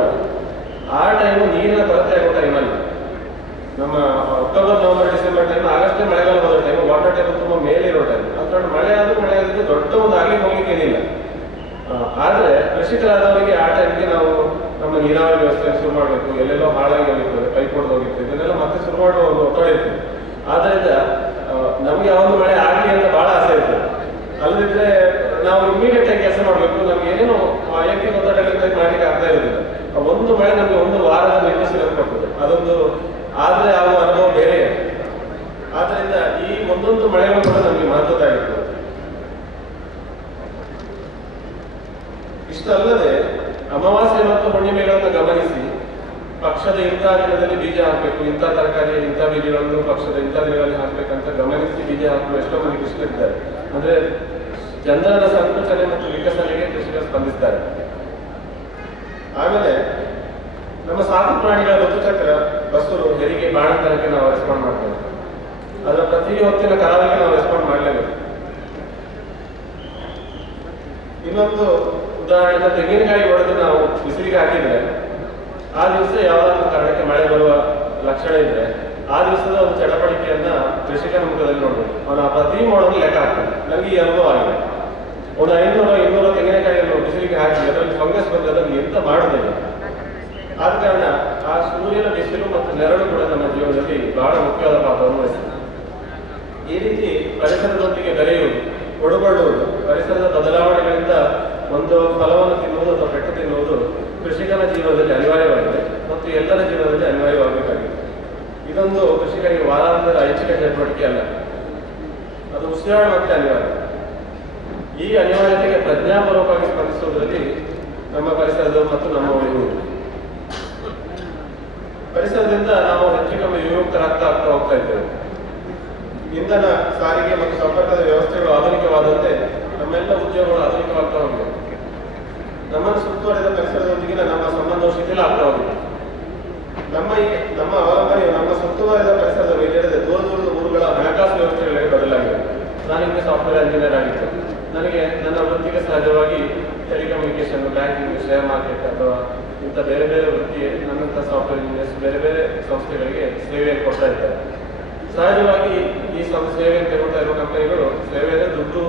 ಆ ಟೈಮು ನೀರಿನ ಕೊರತೆ ಆಗೋ ಟೈಮಲ್ಲಿ ನಮ್ಮ ಅಕ್ಟೋಬರ್, ನವೆಂಬರ್, ಡಿಸೆಂಬರ್ ಟೈಮ್, ಆಗಷ್ಟೇ ಮಳೆಗಾಲ ಹೋದ ಟೈಮು, ವಾಟರ್ ಟೇಬಲ್ ತುಂಬ ಮೇಲೆ ಇರೋ ಟೈಮ್. ಅದರ ಮಳೆ ಆದರೂ ದೊಡ್ಡ ಒಂದು ಆಗ್ಲಿಕ್ಕೆ ಹೋಗ್ಲಿಕ್ಕೆ ಏನಿಲ್ಲ. ಆದರೆ ಕೃಷಿಕರಾದವರಿಗೆ ಆ ಟೈಮ್ಗೆ ನಾವು ನಮ್ಮ ನೀರಾವರಿ ವ್ಯವಸ್ಥೆಯನ್ನು ಶುರು ಮಾಡಬೇಕು, ಎಲ್ಲೆಲ್ಲೋ ಹಾಳಾಗಿ ಹೋಗಿರ್ತದೆ, ಪೈಪ್ ಹೊಡೆದು ಹೋಗಿರ್ತದೆ, ಇದನ್ನೆಲ್ಲ ಮತ್ತೆ ಶುರು ಮಾಡುವ ಒಂದು ಒತ್ತಡ ಇರ್ತದೆ. ಆದ್ದರಿಂದ ನಮಗೆ ಯಾವುದು ಮಳೆ ಆಗಲಿ ಅಂತ ಭಾಳ ಆಸೆ ಇರ್ತದೆ. ಅಲ್ಲದಿದ್ದರೆ ನಾವು ಇಮಿಡಿಯೇಟ್ ಆಗಿ ಕೆಲಸ ಮಾಡಬೇಕು, ನಮ್ಗೆ ಏನೇನೋ ವೈಯಕ್ತಿಕ ಒತ್ತಡಗಳಿಂದ ಮಾಡಲಿಕ್ಕೆ ಆಗ್ತಾ ಇರೋದಿಲ್ಲ. ಒಂದು ಮಳೆ ನಮಗೆ ಒಂದು ವಾರದ ನಿರ್ಮಿಸಿರೋದು ಕೊಡ್ತದೆ, ಅದೊಂದು ಆದರೆ ಆಗುವ ಅನುಭವ ಬೇರೆ. ಆದ್ದರಿಂದ ಈ ಒಂದೊಂದು ಮಳೆಗಳು ಕೂಡ ನಮಗೆ ಮಹತ್ವದ್ದಾಗಿರ್ತದೆ. ಇಷ್ಟಲ್ಲದೆ ಅಮಾವಾಸ್ಯೆ ಮತ್ತು ಹುಣ್ಣಿಮೆಗಳನ್ನು ಗಮನಿಸಿ ಪಕ್ಷದ ಇಂಥ ದಿನದಲ್ಲಿ ಬೀಜ ಹಾಕಬೇಕು, ಇಂಥ ತರಕಾರಿ, ಇಂಥ ಬೀಜಗಳನ್ನು ಪಕ್ಷದ ಇಂಥ ದಿನಗಳಲ್ಲಿ ಹಾಕಬೇಕಂತ ಗಮನಿಸಿ ಬೀಜ ಹಾಕುವ ಎಷ್ಟೋ ಮಂದಿ ಕೃಷಿಕರಿದ್ದಾರೆ. ಅಂದರೆ ಜನರ ಸಂಕೋಚನೆ ಮತ್ತು ವಿಕಸನೆಗೆ ಕೃಷಿಕರು ಸ್ಪಂದಿಸ್ತಾರೆ. ಆಮೇಲೆ ನಮ್ಮ ಸಾಕು ಪ್ರಾಣಿಗಳ ಋತುಚಕ್ರ, ಬಸ್ಸರು, ಹೆರಿಗೆ, ಬಾಣತನಕ್ಕೆ ನಾವು ರೆಸ್ಪಾಂಡ್ ಮಾಡ್ತೇವೆ. ಅದರ ಪ್ರತಿ ಹೊತ್ತಿನ ಕರಾವಿಗೆ ನಾವು ರೆಸ್ಪಾಂಡ್ ಮಾಡಲೇಬೇಕು. ಇನ್ನೊಂದು ಉದಾಹರಣೆ, ತೆಂಗಿನಕಾಯಿ ಹೊಡೆದು ನಾವು ಬಿಸಿಲಿಗೆ ಹಾಕಿದ್ರೆ ಆ ದಿವಸ ಯಾವುದಾದ್ರೂ ಕಾರಣಕ್ಕೆ ಮಳೆ ಬರುವ ಲಕ್ಷಣ ಇದ್ರೆ ಆ ದಿವಸದ ಒಂದು ಚಟಪಟಿಕೆಯನ್ನ ಕೃಷಿಕನ ಮುಖದಲ್ಲಿ ನೋಡ್ಬೇಕು. ಅವನು ಆ ಪ್ರತಿ ಮಾಡೋದು ಲೆಕ್ಕ ಹಾಕ್ತಾನೆ. ನನಗೆ ಈ ಅನುಭವ ಆಗಿದೆ. ಒಂದು 500-200 ತೆಂಗಿನಕಾಯಿಯನ್ನು ಬಿಸಿಲಿಗೆ ಹಾಕಿ ಅದರಲ್ಲಿ ಫಂಗಸ್ ಬಂದು ಅದನ್ನು ಎಂತ ಮಾಡುವುದಿಲ್ಲ. ಆದ ಕಾರಣ ಆ ಸೂರ್ಯನ ಬಿಸಿಲು ಮತ್ತು ನೆರಳು ಕೂಡ ನಮ್ಮ ಜೀವನದಲ್ಲಿ ಬಹಳ ಮುಖ್ಯವಾದ ಪಾತ್ರವನ್ನು ವಹಿಸ್ತದೆ. ಈ ರೀತಿ ಪರಿಸರದೊಂದಿಗೆ ಬೆರೆಯುವುದು, ಒಡಗೊಳ್ಳುವುದು, ಪರಿಸರದ ಬದಲಾವಣೆಗಳಿಂದ ಒಂದು ಫಲವನ್ನು ತಿನ್ನುವುದು ಅಥವಾ ಪೆಟ್ಟು ತಿನ್ನುವುದು ಕೃಷಿಕನ ಜೀವನದಲ್ಲಿ ಅನಿವಾರ್ಯವಾಗಿದೆ ಮತ್ತು ಎಲ್ಲರ ಜೀವನದಲ್ಲಿ ಅನಿವಾರ್ಯವಾಗಬೇಕಾಗಿದೆ. ಇದೊಂದು ಕೃಷಿಕರಿಗೆ ವಾರಾಂತ್ಯದ ಐಚ್ಛಿಕ ಚಟುವಟಿಕೆ ಅಲ್ಲ, ಅದು ಉಸಿರಾಡುವಂತೆ ಅನಿವಾರ್ಯ. ಈ ಅನಿವಾರ್ಯತೆಗೆ ಪ್ರಜ್ಞಾಪೂರ್ವಕವಾಗಿ ಸ್ಪಂದಿಸುವುದರಲ್ಲಿ ನಮ್ಮ ಪರಿಸರದ ಮತ್ತು ನಮ್ಮ ಉಳಿಯುವುದು. ಪರಿಸರದಿಂದ ನಾವು ಹೆಚ್ಚು ಕಮ್ಮಿ ವಿಮುಕ್ತರಾಗ್ತಾ ಹೋಗ್ತಾ ಇದ್ದೇವೆ. ಇಂಧನ, ಸಾರಿಗೆ ಮತ್ತು ಸಂಪರ್ಕದ ವ್ಯವಸ್ಥೆಗಳು ಆಧುನಿಕವಾದಂತೆ ನಮ್ಮೆಲ್ಲ ಉದ್ಯೋಗಗಳು ಆಧುನಿಕವಾಗ್ತಾ ಹೋಗಿದೆ. ನಮ್ಮನ್ನು ಸುತ್ತುವರೆದ ಪರಿಸರದೊಂದಿಗಿನ ನಮ್ಮ ಸಂಬಂಧವು ಶಿಥಿಲ ಆಗ್ತಾ ಹೋಗಿದೆ. ನಮ್ಮ ಅವಲಂಬನೆಯು ನಮ್ಮ ಸುತ್ತುವರಿದ ಪರಿಸರದ ಮೇಲೆ ದೂರ ದೂರದ ಊರುಗಳ ಹಣಕಾಸು ವ್ಯವಸ್ಥೆಗಳಿಗೆ ಬದಲಾಗಿದೆ. ನಾನಿಂದು ಸಾಫ್ಟ್ವೇರ್ ಇಂಜಿನಿಯರ್ ಆಗಿತ್ತು. ನನಗೆ ನನ್ನ ವೃತ್ತಿಗೆ ಸಹಜವಾಗಿ ಟೆಲಿಕಮ್ಯುನಿಕೇಶನ್, ಬ್ಯಾಂಕಿಂಗ್, ಶೇರ್ ಮಾರ್ಕೆಟ್ ಅಥವಾ ಇಂಥ ಬೇರೆ ಬೇರೆ ವೃತ್ತಿ ನನ್ನಂಥ ಸಾಫ್ಟ್ವೇರ್ ಇಂಜಿನಿಯರ್ಸ್ ಬೇರೆ ಬೇರೆ ಸಂಸ್ಥೆಗಳಿಗೆ ಸೇವೆಯನ್ನು ಕೊಡ್ತಾ ಇದ್ದಾರೆ. ಸಹಜವಾಗಿ ಈ ಸೇವೆಯನ್ನು ತಗೊಳ್ತಾ ಇರುವ ಕಂಪನಿಗಳು ಸೇವೆಯನ್ನು ದುಡ್ಡು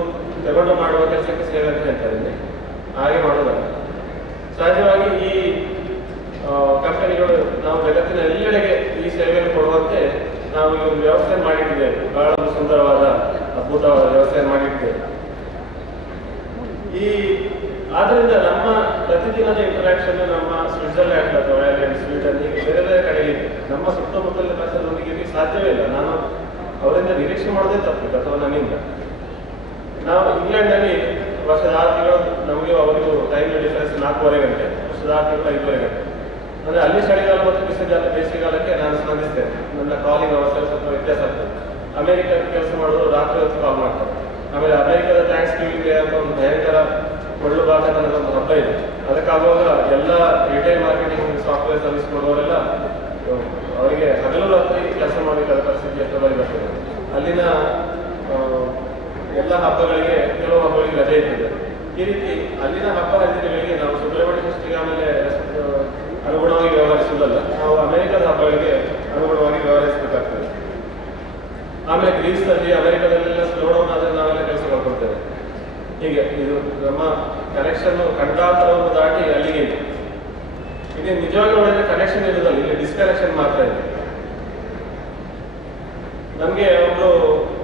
ತಗೊಂಡು ಮಾಡುವ ಕೆಲಸಕ್ಕೆ ಸೇವೆ ಅಂತ ಹೇಳ್ತಾರೆ. ಹಾಗೆ ಮಾಡೋದಲ್ಲ. ಸಹಜವಾಗಿ ಈ ಕಂಪನಿಗಳು ನಾವು ಜಗತ್ತಿನ ಎಲ್ಲೆಡೆಗೆ ಈ ಸೇವೆಯನ್ನು ಕೊಡುವಂತೆ ನಾವು ಈ ಒಂದು ವ್ಯವಸ್ಥೆ ಮಾಡಿಟ್ಟಿದ್ದೇವೆ. ಬಹಳ ಸುಂದರವಾದ ಅದ್ಭುತವಾದ ವ್ಯವಸ್ಥೆಯನ್ನು ಮಾಡಿಟ್ಟಿದ್ದೇವೆ. ಆದ್ದರಿಂದ ನಮ್ಮ ಪ್ರತಿದಿನದ ಇಂಟರಾಕ್ಷನ್ ನಮ್ಮ ಸ್ವಿಟ್ಜರ್ಲ್ಯಾಂಡ್ ಅಥವಾ ಐರ್ಲೆಂಡ್, ಸ್ವೀಡನ್ ಹೀಗೆ ಬೇರೆ ಬೇರೆ ಕಡೆಗೆ ನಮ್ಮ ಸುತ್ತಮುತ್ತಲಿನ ಪರಿಸರದೊಂದಿಗೆ ಸಾಧ್ಯವೇ ಇಲ್ಲ. ನಾನು ಅವರಿಂದ ನಿರೀಕ್ಷೆ ಮಾಡೋದೇ ತಪ್ಪು ಅಥವಾ ನನ್ನಿಂದ. ನಾವು ಇಂಗ್ಲೆಂಡ್ನಲ್ಲಿ ವರ್ಷದ 6 ತಿಂಗಳು ನಮಗೆ ಅವರಿಗೂ ಟೈಮ್ ಡಿಫರೆನ್ಸ್ 4.5 ಗಂಟೆ, ವರ್ಷದ 6 ತಿಂಗಳು 5.5 ಗಂಟೆ. ಅಂದರೆ ಅಲ್ಲಿ ಚಳಿಗಾಲ ಮತ್ತು ಬೇಸಿಗೆಗಾಲಕ್ಕೆ ನಾನು ಸ್ಪಂದಿಸ್ತೇನೆ. ನನ್ನ ಕಾಲಿಂಗ್ ಅವಸ್ಥೆ ಸ್ವಲ್ಪ ವ್ಯತ್ಯಾಸ ಆಗ್ತದೆ. ಅಮೆರಿಕಕ್ಕೆ ಕೆಲಸ ಮಾಡೋದು ರಾತ್ರಿ ಹೊತ್ತು ಕಾಲ್ ಮಾಡ್ತಾರೆ. ಆಮೇಲೆ ಅಮೆರಿಕದ ಥ್ಯಾಂಕ್ಸ್ ಗಿವಿಂಗ್ ಡೇ ಅಂತ ಒಂದು ಭಯಂಕರ ಒಳ್ಳು ಭಾಗದ ಒಂದು ಹಬ್ಬ ಇದೆ. ಅದಕ್ಕಾಗುವಾಗ ಎಲ್ಲ ರಿಟೇಲ್ ಮಾರ್ಕೆಟಿಂಗ್ ಸಾಫ್ಟ್ವೇರ್ ಸರ್ವಿಸ್ ಕೊಡುವವರೆಲ್ಲ ಅವರಿಗೆ ಹಗಲು ರಾತ್ರಿ ಕೆಲಸ ಮಾಡಬೇಕಾದ ಪರಿಸ್ಥಿತಿ ಎಷ್ಟೊಂದು ಬರ್ತದೆ. ಅಲ್ಲಿನ ಎಲ್ಲ ಹಬ್ಬಗಳಿಗೆ ಕೆಲವು ಹಬ್ಬಗಳಿಗೆ ರಜೆ ಇರ್ತದೆ. ಈ ರೀತಿ ಅಲ್ಲಿನ ಹಬ್ಬ ಹರಿದಿನಗಳಿಗೆ ನಾವು ಸುಬ್ರಹ್ಮಣ್ಯ ಷಷ್ಠಿಗೆ ಆಮೇಲೆ ಅನುಗುಣವಾಗಿ ವ್ಯವಹರಿಸುವುದಲ್ಲ, ನಾವು ಅಮೆರಿಕದ ಹಬ್ಬಗಳಿಗೆ ಅನುಗುಣವಾಗಿ ವ್ಯವಹರಿಸಬೇಕಾಗ್ತದೆ. ಆಮೇಲೆ ಗ್ರೀಸ್ನಲ್ಲಿ ಅಮೆರಿಕದಲ್ಲೆಲ್ಲ ಸ್ಲೋಡೌನ್ ಆದರೆ ನಾವೆಲ್ಲ ಕೆಲಸ ಮಾಡ್ಕೊಳ್ತೇವೆ. ಹೀಗೆ ಇದು ನಮ್ಮ ಕನೆಕ್ಷನ್ ಖಂಡಾಂತರವನ್ನು ದಾಟಿ ಅಲ್ಲಿಗೆ ಇದೆ. ಇಲ್ಲಿ ನಿಜವಾಗಿ ನೋಡಿದ್ರೆ ಕನೆಕ್ಷನ್ ಇರುವುದಲ್ಲ, ಇಲ್ಲಿ ಡಿಸ್ಕನೆಕ್ಷನ್ ಮಾತ್ರ ಇದೆ. ನಮಗೆ ಒಂದು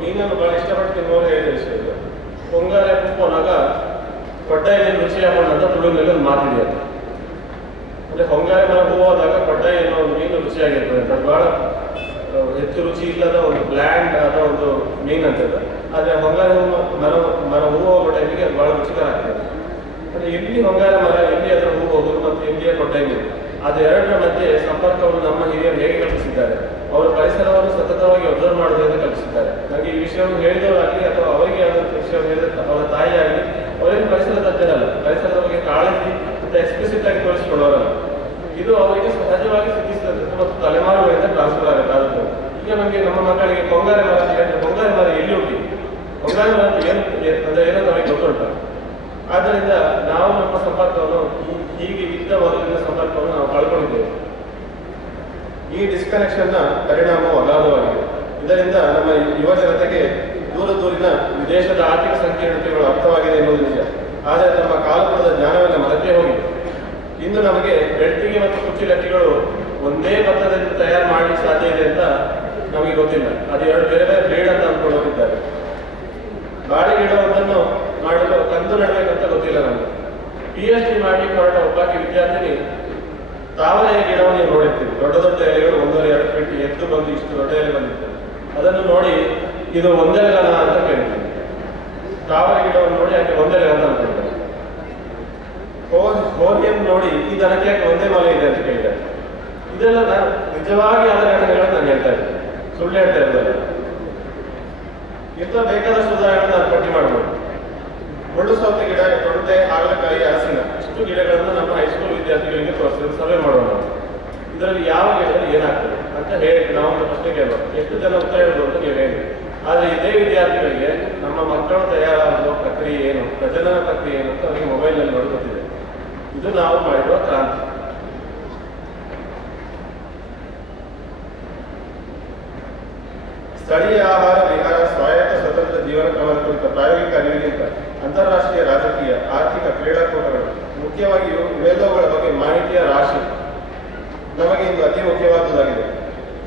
ಮೀನನ್ನು ಬಹಳ ಇಷ್ಟಪಟ್ಟು ತಿನ್ನುವರು ಹೇಳಿದ ವಿಷಯ ಇದು. ಪೊಂಗಲೆ ಪುಪ್ಪನಾಗ ಕೊಡ್ಡಾಯಿನಲ್ಲಿ ರುಚಿ ಹಾಕೊಂಡಂತ ತುಳುವಿನಲ್ಲಿ ಒಂದು ಮಾತಿದೆ ಅಂತ. ಅಂದರೆ ಹೊಂಗಾರೆ ಮರ ಹೂ ಹೋದಾಗ ಕೊಡ್ಡಾಯಿ ಅನ್ನೋ ಒಂದು ಮೀನು ರುಚಿಯಾಗಿರ್ತದೆ ಅಂತ. ಬಹಳ ಹೆಚ್ಚು ರುಚಿ ಇಲ್ಲದ ಒಂದು ಬ್ಲ್ಯಾಂಡ್ ಆದ ಒಂದು ಮೀನು ಅಂತದ್ದು. ಆದರೆ ಹೊಂಗಾರೆ ಮರ ಹೂ ಹೋಗೋ ಟೈಮಿಗೆ ಅದು ಬಹಳ ರುಚಿಕರ ಆಗ್ತದೆ. ಅಂದರೆ ಎಲ್ಲಿ ಹೊಂಗಾರೆ ಮರ, ಎಲ್ಲಿ ಅದರ ಹೂ ಹೋಗೋದು ಮತ್ತು ಎಲ್ಲಿಯ ಕೊಡ್ಡಾಯಿ ಮೀನು, ಅದು ಎರಡರ ಮಧ್ಯೆ ಸಂಪರ್ಕವನ್ನು ನಮ್ಮ ಹಿರಿಯರು ಹೇಗೆ ಕಲ್ಪಿಸಿದ್ದಾರೆ, ಅವರು ಪರಿಸರವನ್ನು ಸತತವಾಗಿ ಅಬ್ಸರ್ವ್ ಮಾಡೋದ್ರಿಂದ ಕಲ್ಪಿಸಿದ್ದಾರೆ. ನನಗೆ ಈ ವಿಷಯವನ್ನು ಹೇಳಿದವರಾಗಲಿ ಅಥವಾ ಅವರಿಗೆ ಆದಂಥ ವಿಷಯವನ್ನು ಹೇಳಿದ ಅವರ ತಾಯಿ ಆಗಲಿ ಅವರೇನು ಪರಿಸರ ತಜ್ಞರಲ್ಲ, ಪರಿಸರದ ಬಗ್ಗೆ ಕಾಳಜಿ ಮತ್ತು ಎಕ್ಸ್ಪ್ಲಿಸಿಟ್ ಆಗಿ ತೋರಿಸಿಕೊಳ್ಳೋರಲ್ಲ. ಇದು ಅವರಿಗೆ ಸಹಜವಾಗಿ ಸಿದ್ಧಿಸಿದಂಥದ್ದು ಮತ್ತು ತಲೆಮಾರುಗಳಿಂದ ಟ್ರಾನ್ಸ್ಫರ್ ಆಗುತ್ತೆ. ಈಗ ನಮಗೆ ನಮ್ಮ ಮಕ್ಕಳಿಗೆ ಹೊಂಗಾರೆ ಮರ ಅಂತ ಹೇಳಿದ್ರೆ ಹೊಂಗಾರೆ ಮರ ಎಲ್ಲಿ ಹುಟ್ಟಿ, ಹೊಂಗಾರೆ ಮರ ಅಂತ ಏನು ಅಂದರೆ ಏನೋ ನಮಗೆ ಗೊತ್ತುಂಟು. ಆದ್ದರಿಂದ ನಾವು ನಮ್ಮ ಸಂಪರ್ಕವನ್ನು ಹೀಗೆ ಇದ್ದ ಮೊದಲಿನ ಸಂಪರ್ಕವನ್ನು ನಾವು ಕಳ್ಕೊಂಡಿದ್ದೇವೆ. ಈ ಡಿಸ್ಕನೆಕ್ಷನ್ನ ಪರಿಣಾಮವು ಅಗಾಧವಾಗಿದೆ. ಇದರಿಂದ ನಮ್ಮ ಯುವ ಜನತೆಗೆ ದೂರಿನ ವಿದೇಶದ ಆರ್ಥಿಕ ಸಂಕೀರ್ಣತೆಗಳು ಅರ್ಥವಾಗಿದೆ ಎನ್ನುವುದು ನಿಜ. ಆದರೆ ನಮ್ಮ ಕಾಲಪುರದ ಜ್ಞಾನವೆಲ್ಲ ಮರೆತೇ ಹೋಗಿದೆ. ಇಂದು ನಮಗೆ ಬೆಳ್ತಿಗೆ ಮತ್ತು ಕುಚ್ಚಿಲಕ್ಕಿಗಳು ಒಂದೇ ಭತ್ತದಿಂದ ತಯಾರು ಮಾಡಲಿಕ್ಕೆ ಸಾಧ್ಯ ಇದೆ ಅಂತ ನಮಗೆ ಗೊತ್ತಿಲ್ಲ. ಅದು ಎರಡು ಬೇರೆ ಬೇರೆ ಬ್ಲೇಡ್ ಅಂತ ಅಂದ್ಕೊಂಡು ಹೋಗಿದ್ದಾರೆ. ಬಾಳೆ ಗಿಡವೊಂದನ್ನು ಮಾಡಲು ಕಂದು ನೆಡಬೇಕಂತ ಗೊತ್ತಿಲ್ಲ ನಮಗೆ. PhD ಮಾಡಲಿಕ್ಕೆ ಹೊರಟ ಒಬ್ಬಾಕಿ ವಿದ್ಯಾರ್ಥಿನಿ ತಾವರೆಯ ಗಿಡವನ್ನು ನೀವು ನೋಡಿರ್ತೀವಿ. ದೊಡ್ಡ ದೊಡ್ಡ ಎಲೆಗಳು 1-2 ಫೀಟ್ ಎತ್ತು ಬಂದು ಇಷ್ಟು ದೊಡ್ಡ ಎಲೆ ಬಂದಿತ್ತು. ಅದನ್ನು ನೋಡಿ ಇದು ಒಂದೆಲೆಗನ ಅಂತ ಕೇಳ್ತೀವಿ. ತಾವರೆ ಗಿಡವನ್ನು ನೋಡಿ ಯಾಕೆ ಒಂದೆಲೆ ಅಂತ ಅನ್ಕೊಳ್ತಾರೆ. ಹೋರಿಯನ್ನು ನೋಡಿ ಈ ದನಕ್ಕೆ ಯಾಕೆ ಒಂದೇ ಮಲೆ ಇದೆ ಅಂತ ಕೇಳಿದ್ದಾರೆ. ಇದೆಲ್ಲ ನಾನು ನಿಜವಾಗಿ ಆದ ಘಟನೆಗಳನ್ನು ನಾನು ಹೇಳ್ತಾ ಇದ್ದೆ, ಸುಳ್ಳು ಹೇಳ್ತಾ ಇದ್ದಲ್ಲ. ಇಂಥ ಬೇಕಾದಷ್ಟು ಉದಾಹರಣೆ ನಾನು ಪಟ್ಟಿ ಮಾಡ್ಬೋದು. ಮುಳ್ಳು ಸೌತೆ ಗಿಡ, ತೊಂಡೆ, ಹಾಗಲಕಾಯಿ, ಹಲಸಿನ ಇಷ್ಟು ಗಿಡಗಳನ್ನು ನಮ್ಮ ಹೈಸ್ಕೂಲ್ ವಿದ್ಯಾರ್ಥಿಗಳಿಗೆ ತೋರಿಸಿದ ಸರ್ವೆ ಮಾಡೋಣ. ಇದರಲ್ಲಿ ಯಾವ ಗಿಡದಲ್ಲಿ ಏನಾಗ್ತದೆ ಅಂತ ಹೇಳಿ ನಾವು ಒಂದು ಪ್ರಶ್ನೆ ಕೇಳೋಣ. ಎಷ್ಟು ಜನ ಉತ್ತರ ಹೇಳ್ಬೋದು ಅಂತ ನೀವು ಹೇಳಿ. ಆದರೆ ಇದೇ ವಿದ್ಯಾರ್ಥಿಗಳಿಗೆ ನಮ್ಮ ಮಕ್ಕಳು ತಯಾರಾಗುವ ಪ್ರಕ್ರಿಯೆ ಏನು, ಪ್ರಜನನ ಪ್ರಕ್ರಿಯೆ ಏನು ಅಂತ ಅವರಿಗೆ ಮೊಬೈಲ್ನಲ್ಲಿ ನೋಡಿ ಗೊತ್ತಿದೆ. ಇದು ನಾವು ಮಾಡಿರುವ ಕ್ರಾಂತಿ. ಸ್ಥಳೀಯ ಆಹಾರ ವಿಹಾರ, ಸ್ವಾಯತ್ತ ಸ್ವತಂತ್ರ ಜೀವನ ಕ್ರಮದ ಕುರಿತ ಪ್ರಾಯೋಗಿಕ ಅರಿವಿಗಿಂತ ಅಂತಾರಾಷ್ಟ್ರೀಯ ರಾಜಕೀಯ, ಆರ್ಥಿಕ, ಕ್ರೀಡಾಕೂಟಗಳು ಮುಖ್ಯವಾಗಿ ಇವೆಲ್ಲವುಗಳ ಬಗ್ಗೆ ಮಾಹಿತಿಯ ರಾಶಿ ನಮಗೆ ಇಂದು ಅತಿ ಮುಖ್ಯವಾದುದಾಗಿದೆ.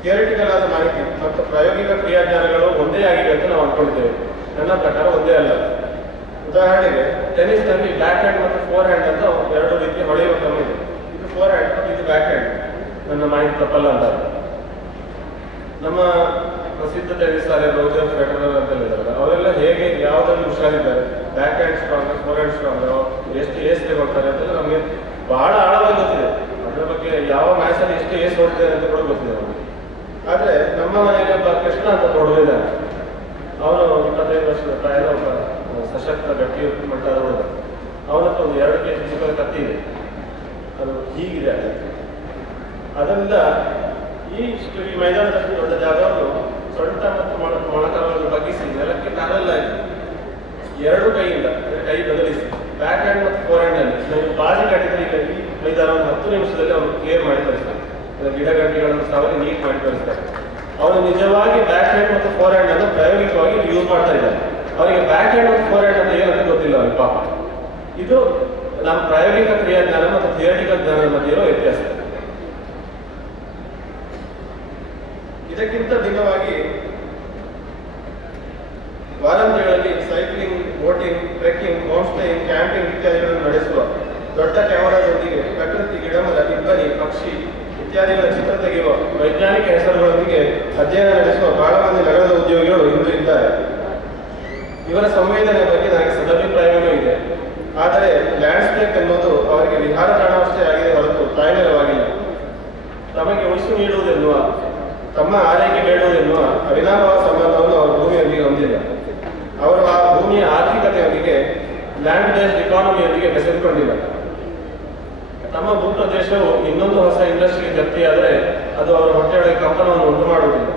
ಥಿಯರಿಟಿಕಲ್ ಆದ ಮಾಹಿತಿ ಮತ್ತು ಪ್ರಾಯೋಗಿಕ ಕ್ರಿಯಾಜ್ಞಾನಗಳು ಒಂದೇ ಆಗಿದೆ ಅಂತ ನಾವು ಅಂದ್ಕೊಂಡಿದ್ದೇವೆ. ನನ್ನ ಪ್ರಕಾರ ಒಂದೇ ಅಲ್ಲ. ಉದಾಹರಣೆಗೆ ಟೆನ್ನಿಸ್ನಲ್ಲಿ ಬ್ಯಾಕ್ ಹ್ಯಾಂಡ್ ಮತ್ತು ಫೋರ್ ಹ್ಯಾಂಡ್ ಅಂತ ಎರಡು ರೀತಿಯ ಹೊಳೆಯುವ ಕ್ರಮ ಇದೆ. ಇದು ಫೋರ್ ಹ್ಯಾಂಡ್ ಮತ್ತು ಇದು ಬ್ಯಾಕ್ ಹ್ಯಾಂಡ್. ನನ್ನ ಮಾಹಿತಿ ತಪ್ಪಲ್ಲ ಅಂತ. ನಮ್ಮ ಪ್ರಸಿದ್ಧ ಟೆನ್ನಿಸ್ ತಾರೆ ರೋಜರ್ ಫೆಡರರ್ ಅಂತ ಹೇಳಿದಾರಲ್ಲ, ಅವರೆಲ್ಲ ಹೇಗೆ ಯಾವುದರಲ್ಲಿ ಹುಷಾರಿದ್ದಾರೆ, back hand strong, four hand strong, ಎಷ್ಟು ಏಸ್ ತಗೊಳ್ತಾರೆ ಅಂತೆಲ್ಲ ನಮಗೆ ಬಹಳ ಆಳವಾಗಿ ಗೊತ್ತಿದೆ. ಅದರ ಬಗ್ಗೆ ಯಾವ ಮ್ಯಾಚಲ್ಲಿ ಎಷ್ಟು ಏಸ್ ಹೊಡಿದ್ದಾರೆ ಅಂತ ಕೂಡ ಗೊತ್ತಿದೆ ನಮಗೆ. ಆದರೆ ನಮ್ಮ ಮನೆಯಲ್ಲಿ ಒಬ್ಬ ಕೃಷ್ಣ ಅಂತ ಕೊಡುವಿದ್ದಾನೆ. ಅವನು 25 ವರ್ಷದ ಪ್ರಾಯದ ಒಬ್ಬ ಸಶಕ್ತ ಗಟ್ಟಿ ಮಟ್ಟದ ಹುಡುಗ. ಅವನತ್ರ ಒಂದು 2 kg ಚಿಕ್ಕದ ಕತ್ತಿ ಇದೆ. ಅದು ಹೀಗಿದೆ. ಅದರಿಂದ ಈ ಮೈದಾನದಷ್ಟು ದೊಡ್ಡ ಜಾಗವನ್ನು ಸೊಂಟ ಮತ್ತು ಮೊಣಕಾಲನ್ನು ಬಗ್ಗಿಸಿ ನೆಲಕ್ಕೆ ಕಾಲಲ್ಲಾಗಿ ಎರಡು ಕೈಯಿಂದ ಕೈ ಬದಲಿಸಿ ಬ್ಯಾಕ್ ಹ್ಯಾಂಡ್ ಮತ್ತು ಫೋರ್ ಹ್ಯಾಂಡ್ ಅಲ್ಲಿ ನಾವು ಬಾಜಿ ಕಟ್ಟಿದ್ರೆ ಈಗ ಈ ಮೈದಾನವನ್ನು 10 ನಿಮಿಷದಲ್ಲಿ ಅವರು ಕ್ಲಿಯರ್ ಮಾಡಿ ತೋರಿಸ್ತಾರೆ. ಗಿಡ ಗಂಟೆಗಳನ್ನು ಸವರಿ ನೀಟ್ ಮಾಡಿ ತೋರಿಸ್ತಾರೆ. ಅವರು ನಿಜವಾಗಿ ಬ್ಯಾಕ್ ಹ್ಯಾಂಡ್ ಮತ್ತು ಫೋರ್ ಹ್ಯಾಂಡ್ ಅನ್ನು ಪ್ರಾಯೋಗಿಕವಾಗಿ ಯೂಸ್ ಮಾಡ್ತಾ ಇದ್ದಾರೆ. ಅವರಿಗೆ ಬ್ಯಾಕ್ ಹ್ಯಾಂಡ್ ಮತ್ತು ಫೋರ್ ಹ್ಯಾಂಡ್ ಅಂತ ಏನಂತ ಗೊತ್ತಿಲ್ಲ ಅವ್ರಿಗೆ ಪಾಪ. ಇದು ನಮ್ಮ ಪ್ರಾಯೋಗಿಕ ಕ್ರಿಯಾ ಜ್ಞಾನ ಮತ್ತು ಥಿಯರಿಟಿಕಲ್ ಜ್ಞಾನದ ಮಧ್ಯೆ ಇರೋ ವ್ಯತ್ಯಾಸ. ಇದಕ್ಕಿಂತ ಭಿನ್ನವಾಗಿ ವಾರಾಂತ್ಯಗಳಲ್ಲಿ cycling, boating, trekking, home staying, camping ಇತ್ಯಾದಿಗಳನ್ನು ನಡೆಸುವ ದೊಡ್ಡ ಕ್ಯಾಮರಾದೊಂದಿಗೆ ಪ್ರಕೃತಿ, ಗಿಡಮರ, ಇಬ್ಬನಿ, ಪಕ್ಷಿ ಇತ್ಯಾದಿಗಳ ಚಿತ್ರ ತೆಗೆಯುವ ವೈಜ್ಞಾನಿಕ ಹೆಸರುಗಳೊಂದಿಗೆ ಅಧ್ಯಯನ ನಡೆಸುವ ಬಹಳ ಮಂದಿ ನಗರದ ಉದ್ಯೋಗಿಗಳು ಇಂದು ಇದ್ದಾರೆ. ಇವರ ಸಂವೇದನೆ ಬಗ್ಗೆ ನನಗೆ ಸದಭಿಪ್ರಾಯವೂ ಇದೆ. ಆದರೆ ಲ್ಯಾಂಡ್ಸ್ಕೇಪ್ ಎನ್ನುವುದು ಅವರಿಗೆ ವಿಹಾರ ತಾಣವಷ್ಟೇ ಆಗಿದೆ ಹೊರತು ತಾಯ್ನೆಲವಾಗಿಲ್ಲ. ತಮಗೆ ಉಳಿಸು ನೀಡುವುದೆನ್ನುವ, ತಮ್ಮ ಆರೈಕೆ ಬೇಡುವುದೆನ್ನುವ ಅವಿನಾಭಾವ ಸಂಬಂಧವನ್ನು ಅವರು ಭೂಮಿಯೊಂದಿಗೆ ಹೊಂದಿಲ್ಲ. ಅವರು ಆ ಭೂಮಿಯ ಆರ್ಥಿಕತೆಯೊಂದಿಗೆ, ಲ್ಯಾಂಡ್ ಬೇಸ್ಡ್ ಇಕಾನಮಿಯೊಂದಿಗೆ ಬೆಸೆದುಕೊಂಡಿಲ್ಲ. ತಮ್ಮ ಭೂಪ್ರದೇಶವು ಇನ್ನೊಂದು ಹೊಸ ಇಂಡಸ್ಟ್ರಿಗೆ ಜಪ್ತಿಯಾದರೆ ಅದು ಅವರ ಹೊಟ್ಟೆಯೊಳಗೆ ಕಂಪನವನ್ನು ಉಂಟು ಮಾಡುವುದಿಲ್ಲ.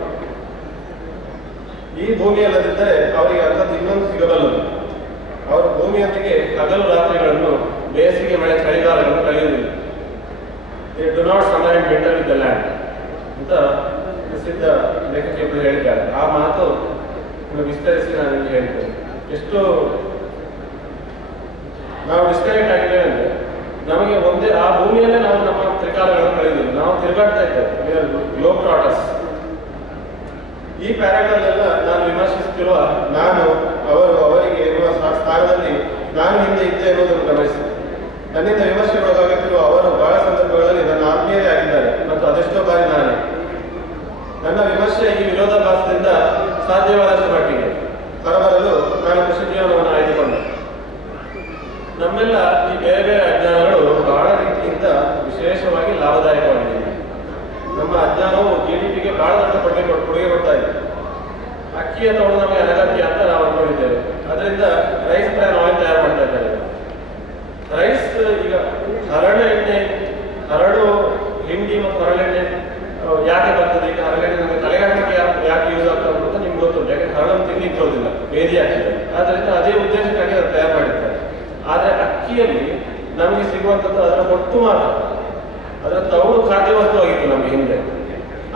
ಈ ಭೂಮಿಯಲ್ಲದಿದ್ದರೆ ಅವರಿಗೆ ಅಂಥದ್ದು ಇನ್ನೊಂದು ಸಿಗಬಲ್ಲದು. ಅವರು ಭೂಮಿಯೊಂದಿಗೆ ಹಗಲು ರಾತ್ರಿಗಳನ್ನು, ಬೇಸಿಗೆ, ಮಳೆ, ಚಳಿಗಾಲಗಳನ್ನು ಕಳೆಯುವುದಿಲ್ಲ. They do not summer and winter with the land ಅಂತ ಪ್ರಸಿದ್ಧ ಲೇಖಕಿಯೊಬ್ಬರು ಹೇಳಿದ್ದಾರೆ. ಆ ಮಾತು ವಿಸ್ತರಿಸಿ ನಾನು ನಿಮಗೆ ಹೇಳ್ತೇನೆ. ಎಷ್ಟು ನಾವು ಡಿಸ್ಕನೆಕ್ಟ್ ಆಗಿದ್ದೇವೆ ಅಂದರೆ ನಮಗೆ ಒಂದೇ ಆ ಭೂಮಿಯಲ್ಲೇ ನಾವು ನಮ್ಮ ತ್ರಿಕಾಲಗಳನ್ನು ಕಳೆಯುವುದಿಲ್ಲ. ನಾವು ತಿರುಗಾಡ್ತಾ ಇದ್ದೇವೆ, ಗ್ಲೋಬ್ ಟ್ರಾಟರ್ಸ್. ಈ ಪ್ಯಾರಾಗಳಲ್ಲೆಲ್ಲ ನಾನು ವಿಮರ್ಶಿಸುತ್ತಿರುವ ನಾನು, ಅವರು, ಅವರಿಗೆ ಎನ್ನುವ ಸ್ಥಾನದಲ್ಲಿ ನಾನು ಹಿಂದೆ ಇದ್ದೆ ಎನ್ನುವುದನ್ನು ಗಮನಿಸಿ. ನನ್ನಿಂದ ವಿಮರ್ಶೆಗೊಳಗಾಗುತ್ತಿರುವ ಅವರು ಬಹಳ ಸಂದರ್ಭಗಳಲ್ಲಿ ನನ್ನ ಆತ್ಮೀಯರೇ ಆಗಿದ್ದಾರೆ ಮತ್ತು ಅದೆಷ್ಟೋ ಬಾರಿ ನಾನೇ. ನನ್ನ ವಿಮರ್ಶೆ ಈ ವಿರೋಧಾಭಾಸದಿಂದ ಸಾಧ್ಯವಾದಷ್ಟು ಮಟ್ಟಿಗೆ ಹೊರಬರಲು ನಾನು ಕೃಷಿ ಜೀವನವನ್ನು ಆಯ್ದುಕೊಂಡೆ. ನಮ್ಮೆಲ್ಲ ಈ ಬೇರೆ ಬೇರೆ ಅಜ್ಞಾನಗಳು ಬಹಳ ರೀತಿಯಿಂದ ವಿಶೇಷವಾಗಿ ಲಾಭದಾಯಕವಾಗಿದೆ. ನಮ್ಮ ಅಜ್ಞಾನವು GDPಗೆ ಬಹಳ ದೊಡ್ಡ ಕೊಡುಗೆ ಕೊಡ್ತಾ ಇದೆ. ಅಕ್ಕಿಯ ತೋಡು ನಮಗೆ ಅನಗತ್ಯ ಅಂತ ನಾವು ಅಂದ್ಕೊಂಡಿದ್ದೇವೆ. ಅದರಿಂದ ರೈಸ್ ಬ್ರ್ಯಾನ್ ಆಯಿಲ್ ತಯಾರು ಮಾಡ್ತಾ ಇದ್ದಾರೆ. ರೈಸ್ ಈಗ ಹರಳು ಹಿಂಡಿ ಮತ್ತು ಹರಳೆಣ್ಣೆ ಯಾಕೆ ಬರ್ತದೆ? ಈಗ ಹರಳೆಣ್ಣೆ ನಮಗೆ ತಲೆಗಾಟಕ್ಕೆ ಯಾಕೆ ಯೂಸ್ ಆಗ್ತದೆ ಅಂತ ನಿಮ್ಗೆ ಗೊತ್ತುಂಟು. ಯಾಕಂದ್ರೆ ಹರಳನ್ನು ತಿನ್ಲಿಕ್ಕೆ ಬರೋದಿಲ್ಲ, ಬೇದಿ ಆಗ್ತದೆ. ಆದ್ದರಿಂದ ಅದೇ ಉದ್ದೇಶಕ್ಕಾಗಿ ಅದು ತಯಾರು ಮಾಡಿರ್ತಾರೆ. ಆದರೆ ಅಕ್ಕಿಯಲ್ಲಿ ನಮಗೆ ಸಿಗುವಂಥದ್ದು ಅದರ ಹೊಟ್ಟು ಮಾತ್ರ. ಅದರ ತೌಡು ಖಾದ್ಯ ವಸ್ತುವಾಗಿತ್ತು ನಮಗೆ ಹಿಂದೆ.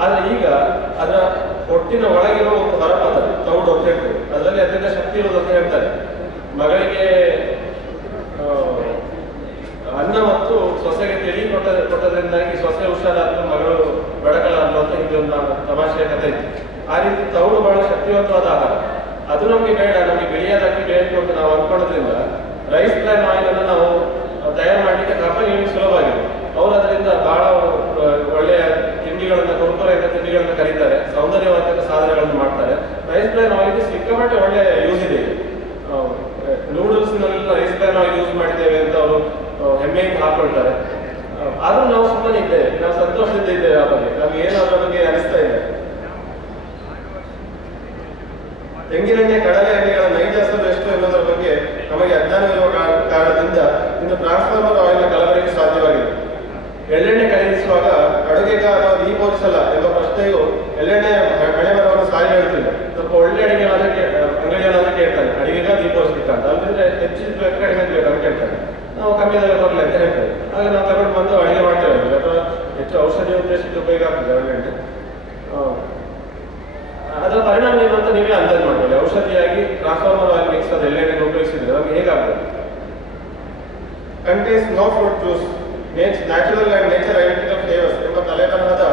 ಆದರೆ ಈಗ ಅದರ ಹೊಟ್ಟಿನ ಒಳಗಿರೋ ಒಂದು ಹೊರಪದ ತೌಡು ಅಂತ ಹೇಳ್ತೇವೆ. ಅದರಲ್ಲಿ ಅತ್ಯಂತ ಶಕ್ತಿ ಇರುವುದು ಅಂತ ಹೇಳ್ತಾರೆ. ಮಗಳಿಗೆ ಅನ್ನ ಮತ್ತು ಸೊಸೆಗೆ ತಿಳಿ ಕೊಟ್ಟದ್ರಿಂದಾಗಿ ಸೊಸೆ ಹುಷಾರಾದ್ರು, ಮಗಳು ಬಡಕಲಾದ್ರು ಅಂತ ಹಿಂದೆ ಒಂದು ತಮಾಷೆಯ ಕಥೆ ಇತ್ತು. ಆ ರೀತಿ ತೌಡು ಬಹಳ ಶಕ್ತಿವಂತವಾದ ಆಹಾರ. ಅದು ನಮಗೆ ಬೇಡ, ನಮಗೆ ಬಿಳಿಯಾದ ಅಕ್ಕಿ ಬೇಕು ಅಂತ ನಾವು ಅಂದ್ಕೊಳ್ಳೋದ್ರಿಂದ ರೈಸ್ ಬ್ರ್ಯಾನ್ ಆಯಿಲ್ ಅನ್ನು ನಾವು ತಯಾರು ಮಾಡಲಿಕ್ಕೆ ಕಂಪನಿಗಳಿಗೆ ಸುಲಭವಾಗಿದೆ. ಅವರು ಅದರಿಂದ ಬಹಳ ಒಳ್ಳೆಯ ತಿಂಡಿಗಳನ್ನು, ಕುರ್ಕುರೆಯಿಂದ ತಿಂಡಿಗಳನ್ನು ಕರೀತಾರೆ, ಸೌಂದರ್ಯವರ್ಧಕ ಸಾಧನಗಳನ್ನು ಮಾಡ್ತಾರೆ. ರೈಸ್ ಬ್ರ್ಯಾನ್ ಆಯಿಲ್ಗೆ ಸಿಕ್ಕಾಪಟ್ಟೆ ಒಳ್ಳೆಯ ಯೂಸ್ ಇದೆ. ನೂಡಲ್ಸ್ನಲ್ಲೆಲ್ಲ ರೈಸ್ ಬ್ರ್ಯಾನ್ ಆಯಿಲ್ ಯೂಸ್ ಮಾಡಿದ್ದೇವೆ ಅಂತ ಅವರು ಹೆಮ್ಮೆಯಿಂದ ಹಾಕೊಳ್ತಾರೆ. ಆದ್ರೂ ನಾವು ಸುಮ್ಮನೆ ಇದ್ದೇವೆ, ನಾವು ಸಂತೋಷದಿಂದ ಇದ್ದೇವೆ. ಆ ಬಗ್ಗೆ ನಮ್ಗೆ ಏನು ಅದರ ಬಗ್ಗೆ ಅನಿಸ್ತಾ ಇದೆ. ತೆಂಗಿನೆಣ್ಣೆ, ಕಡಲೆ ಎಣ್ಣೆಗಳ ನೈಜ ಅಸಲು ಎಷ್ಟು ಎನ್ನುವುದರ ಬಗ್ಗೆ ನಮಗೆ ಅಜ್ಞಾನವಿರುವ ಕಾರಣದಿಂದ ಇಂದು ಟ್ರಾನ್ಸ್ಫಾರ್ಮರ್ ಆಯಿಲ್ನ ಕಲಬೆರಕೆ ಸಾಧ್ಯವಾಗಿದೆ. ಎಳ್ಳೆಣ್ಣೆ ಖರೀದಿಸುವಾಗ ಅಡುಗೆಗ ಅಥವಾ ದೀಪೋತ್ಸಲ ಎಂಬ ಪ್ರಶ್ನೆಯು ಎಳ್ಳೆಣ್ಣೆ ಹಣೆ ಬರವನ್ನು ಸಾರಿ ಹೇಳುತ್ತಿಲ್ಲ. ಸ್ವಲ್ಪ ಒಳ್ಳೆ ಅಡಿಗೆ ಅಂಗಡಿಯನ್ನಾದ್ರೂ ಕೇಳ್ತಾನೆ, ಅಡಿಗೆಗ ದೀಪೋತ್ಸಲಿಕ್ಕ ಅಂತ. ಅಲ್ಲಿಂದ್ರೆ ಹೆಚ್ಚು ಕಡಿಮೆ ಬೇಕು ಅಂತ ಕೇಳ್ತಾನೆ. ನಾವು ಕಮ್ಮಿ ಬರಲಿ ಅಂತ ಹೇಳ್ತೇವೆ. ಆಗ ನಾವು ತಗೊಂಡು ಬಂದು ಅಡಿಗೆ ಮಾಡ್ತೇವೆ. ಅಥವಾ ಹೆಚ್ಚು ಔಷಧಿ ಉದ್ದೇಶಕ್ಕೆ ಉಪಯೋಗ ಆಗ್ತದೆ ಎಳ್ಳೆಣ್ಣೆ. ಅದರ ಪರಿಣಾಮ ಏನು ಅಂತ ನೀವೇ ಅಂದಾಜು ಮಾಡ್ಕೊಳ್ಳಿ. ಔಷಧಿಯಾಗಿ ಟ್ರಾನ್ಸ್ಫಾರ್ಮರ್ ಆಯಿಲ್ ಮಿಕ್ಸ್ ಅದು ಎಳ್ಳೆಣ್ಣೆಗೆ ಉಪಯೋಗಿಸಿದ್ರೆ ನಮಗೆ ಹೇಗಾಗ್ತದೆ? Contains no fruit juice, natural and nature identical flavours ಎಂಬ ತಲೆಬರಹದ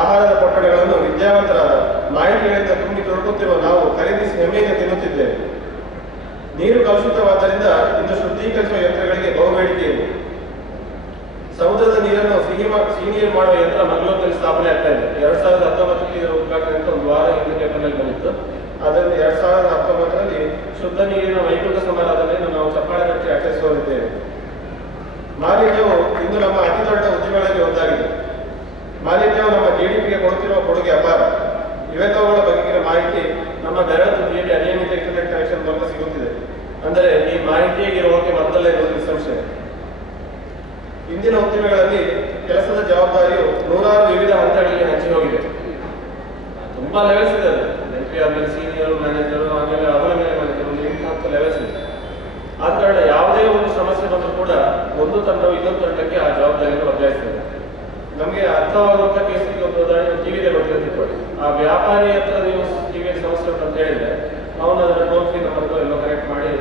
ಆಹಾರದ ಪೊಟ್ಟಣಗಳನ್ನು ವಿದ್ಯಾವಂತರಾದ ಮಾಹಿತಿಗಳಿಂದ ತುಂಬಿ ತುಳುಕುತ್ತಿರುವ ನಾವು ಖರೀದಿಸಿ ಹೆಮ್ಮೆಯಿಂದ ತಿನ್ನುತ್ತಿದ್ದೇವೆ. ನೀರು ಕಲುಷಿತವಾದ್ದರಿಂದ ಇಂದು ಶುದ್ಧೀಕರಿಸುವ ಯಂತ್ರಗಳಿಗೆ ಬಹುಬೇಡಿಕೆ ಇದೆ. ಸಮುದ್ರದ ನೀರನ್ನು ಸಿಹಿ ನೀರು ಮಾಡುವ ಯಂತ್ರ ಮಂಗಳೂರಿನಲ್ಲಿ ಸ್ಥಾಪನೆ ಆಗ್ತಾ ಇದೆ. 2019 ಇದರ ಉದ್ಘಾಟನೆ ಅಂತ ಒಂದು ವಾರ ಹಿಂದೆ ಪೇಪರ್ನಲ್ಲಿ ಬಂದಿತ್ತು. ಅದನ್ನು 2019ರಲ್ಲಿ ಶುದ್ಧ ನೀರಿನ ವೈಕುಂಠ ಸಮಾರಾಧನೆಯನ್ನು ನಾವು ಚಪ್ಪಾಳೆ ಕಟ್ಟಿ ಆಚರಿಸುತ್ತಿದ್ದೇವೆ. ಮಾಲಿನ್ಯವು ಇಂದು ನಮ್ಮ ಅತಿ ದೊಡ್ಡ ಉದ್ಯಮಗಳಲ್ಲಿ ಒಂದಾಗಿದೆ. ಮಾಲಿನ್ಯವು ನಮ್ಮ GDPಗೆ ಕೊಡುತ್ತಿರುವ ಕೊಡುಗೆ ಅಪಾರ. ಇವೆಲ್ಲವುಗಳ ಬಗೆಗಿನ ಮಾಹಿತಿ ನಮ್ಮ ಬೆರಳ ತುದಿಯಲ್ಲಿ ಅನಿಯಮಿತ ಇಂಟರ್ನೆಟ್ ಕನೆಕ್ಷನ್ ಮೂಲಕ ಸಿಗುತ್ತಿದೆ. ಅಂದರೆ ಈ ಮಾಹಿತಿಗೆ ಇರುವಕ್ಕೆ ಮೊದಲೇ ಇರುವುದು ನಿಸ್ಸಂಶಯ. ಇಂದಿನ ಉದ್ದಿಮೆಗಳಲ್ಲಿ ಕೆಲಸದ ಜವಾಬ್ದಾರಿಯು ನೂರಾರು ವಿವಿಧ ಹಂತಗಳಿಗೆ ಹಂಚಿ ಹೋಗಿದೆ. ತುಂಬಾ ಲೆವೆಲ್ಸ್ ಇದೆ. ಎಂಟ್ರಿ ಆದ್ಮೇಲೆ ಸೀನಿಯರ್ ಮ್ಯಾನೇಜರ್, ಆಮೇಲೆ ಅವರ ಮೇಲೆ ಮ್ಯಾನೇಜರ್, ಒಂದು 8-10 ಲೆವೆಲ್ಸ್ ಇದೆ. ಆದ ಕಾರಣ ಯಾವುದೇ ಒಂದು ಸಮಸ್ಯೆ ಬಂದರೂ ಕೂಡ ಒಂದು ತಂಡವು ಇನ್ನೊಂದು ತಂಡಕ್ಕೆ ಆ ಜವಾಬ್ದಾರಿಯನ್ನು ವರ್ಗಾಯಿಸ್ತದೆ. ನಮಗೆ ಅರ್ಥವಾಗುವಂಥ ಕೇಸಿಗೆ ಒಂದು ಉದಾಹರಣೆ ಟಿವಿಗೆ ಗೊತ್ತಿರ್ತಿಕೊಳ್ಳಿ. ಆ ವ್ಯಾಪಾರಿ ಹತ್ರ ನೀವು ಟಿವಿಯಲ್ಲಿ ಸಮಸ್ಯೆ ಉಂಟು ಅಂತ ಹೇಳಿದ್ರೆ ಅವನು ಅದರ ಟೋಲ್ ಫ್ರೀ ನಂಬರ್ ಎಲ್ಲ ಕನೆಕ್ಟ್ ಮಾಡಿ